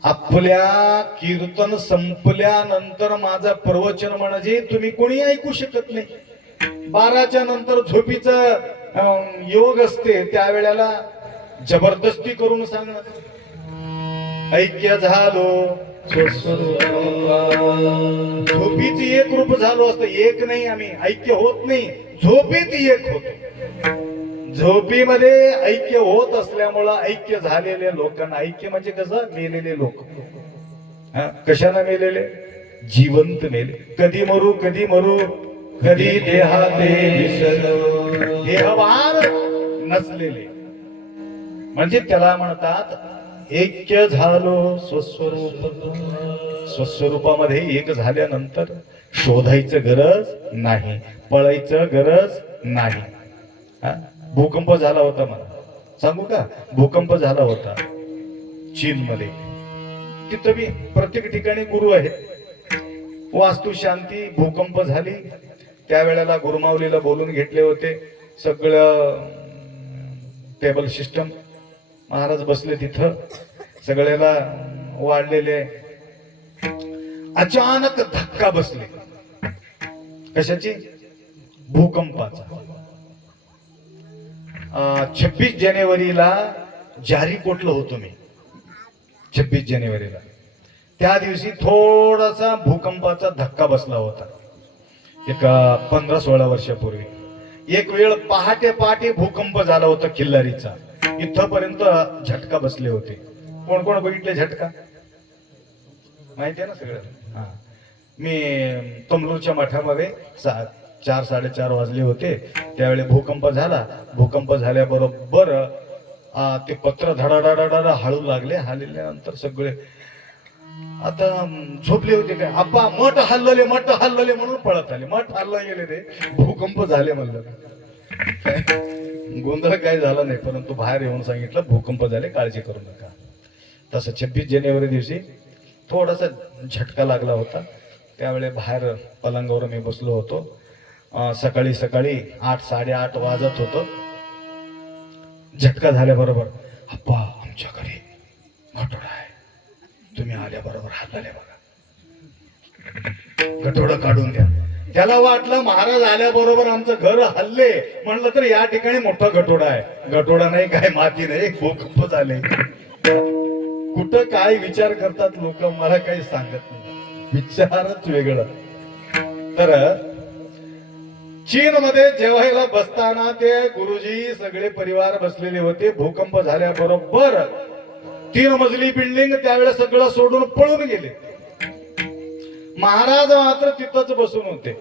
आपल्या कीर्तन संपल्यानंतर माझं प्रवचन म्हणजे तुम्ही कोणी ऐकू शकत नाही. 12च्या नंतर झोपीचं योग असते, त्यावेळेला जबरदस्ती करून सांगणार ऐक्य झालो झोपीच एक रूप झालो असतं. एक नाही, आम्ही ऐक्य होत नाही, झोपीत एक होतो. झोपीमध्ये ऐक्य होत असल्यामुळं ऐक्य झालेल्या लोकांना, ऐक्य म्हणजे कसं? मेलेले लोक. कशाला मेलेले? जिवंत मेले. कधी मरू कधी देहाते विसरो. देहभार नसलेले म्हणजे त्याला म्हणतात ऐक्य झालो स्वस्वरूप. स्वस्वरूपामध्ये एक झाल्यानंतर शोधायचं गरज नाही, पळायचं गरज नाही. भूकंप झाला होता, मला सांगू का? भूकंप झाला होता चीन मध्ये. तिथं बी प्रत्येक ठिकाणी गुरु आहेत. वास्तू शांती भूकंप झाली, त्यावेळेला गुरुमाऊलीला बोलून घेतले होते. सगळं टेबल सिस्टम, महाराज बसले तिथं, सगळ्याला वाढलेले. अचानक धक्का बसले. कशाची? भूकंपाचा. 26 जानेवारीला जारी कोटलं होतो मी. 26 जानेवारीला त्या दिवशी थोडासा भूकंपाचा धक्का बसला होता. एक 15-16 वर्षापूर्वी एक वेळ पहाटे भूकंप झाला होता खिल्लारीचा. इथपर्यंत झटका बसले होते. कोण कोण बघितले झटका? माहिती आहे ना सगळं. मी तमलूरच्या मठामध्ये 4-4:30 वाजले होते. त्यावेळी भूकंप झाला. भूकंप झाल्याबरोबर ते पत्र धडाधडा हळू लागले. हलल्यानंतर सगळे आता झोपले होते. काय आप्पा मठ हल्लले म्हणून पळत आले. मठ हल्ला गेले रे, भूकंप झाले म्हणलं. गोंधळ काय झाला नाही, परंतु बाहेर येऊन सांगितलं भूकंप झाले, काळजी करू नका. तसं 26 जानेवारी दिवशी थोडासा झटका लागला होता. त्यावेळी बाहेर पलंगावर मी बसलो होतो. सकाळी 8-8:30 वाजत होतं. झटका झाल्याबरोबर अप्पा आमच्या घरी मटोळा आहे, तुम्ही आल्याबरोबर हल्लाले बघा. गठोडं काढून द्या. त्याला वाटलं महाराज आल्याबरोबर आमचं घर हल्ले, म्हणलं तर या ठिकाणी मोठा गठोडा आहे. गठोडा नाही, काय माती नाही, भूकंप झाले. कुठं काय विचार करतात लोक मला काही सांगत नाही, विचारच वेगळं. तर चीन मध्ये जेवायला बसताना ते गुरुजी सगळे परिवार बसलेले होते. भूकंप झाल्याबरोबर 3 मजली बिल्डिंग त्यावेळेस सगळं सोडून पळून गेले. महाराज मात्र तिथंच बसून होते.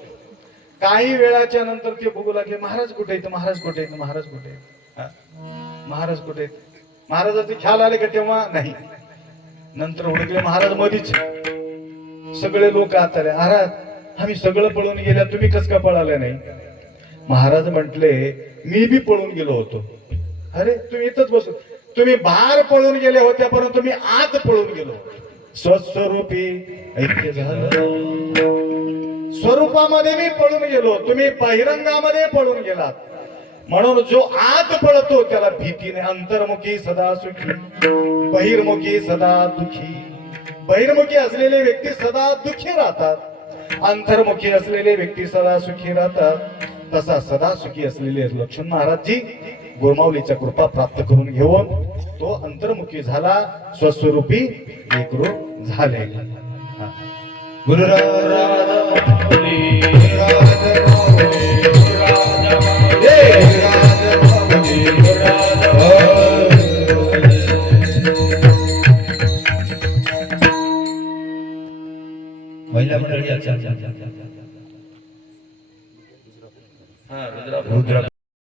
काही वेळाच्या नंतर ते बघू लागले, महाराज कुठे आहेत, महाराज कुठे आहेत, महाराज कुठे आहेत, हा? महाराज कुठे आहेत. महाराजाचे ख्याल आले का तेव्हा नाही. नंतर हुडकले महाराज मधीच. सगळे लोक आत आले, महाराज आम्ही सगळं पळून गेल्या, तुम्ही कस का पळाले नाही. महाराज म्हटले, मी बी पळून गेलो होतो. अरे तुम्ही इथंच बसून, तुम्ही बाहेर पळून गेले होते परंतु मी आत पळून गेलो. स्वस्वरूपी ऐक्य झालं. स्वरूपामध्ये मी पळून गेलो, तुम्ही बहिरंगामध्ये पळून गेलात. म्हणून जो आत पळतो त्याला भीती नाही. अंतर्मुखी सदा सुखी, बहिर्मुखी सदा दुखी. बहिर्मुखी असलेले व्यक्ती सदा दुखी राहतात, अंतर्मुखी असलेले व्यक्ती सदा सुखी राहतात. तसा सदा सुखी असलेले लक्ष्मण महाराजजी गोमावलीच्या कृपा प्राप्त करून घेऊन तो अंतर्मुखी झाला, स्वस्वरूपी एकरूप झाले. गुरुराज गुरुराज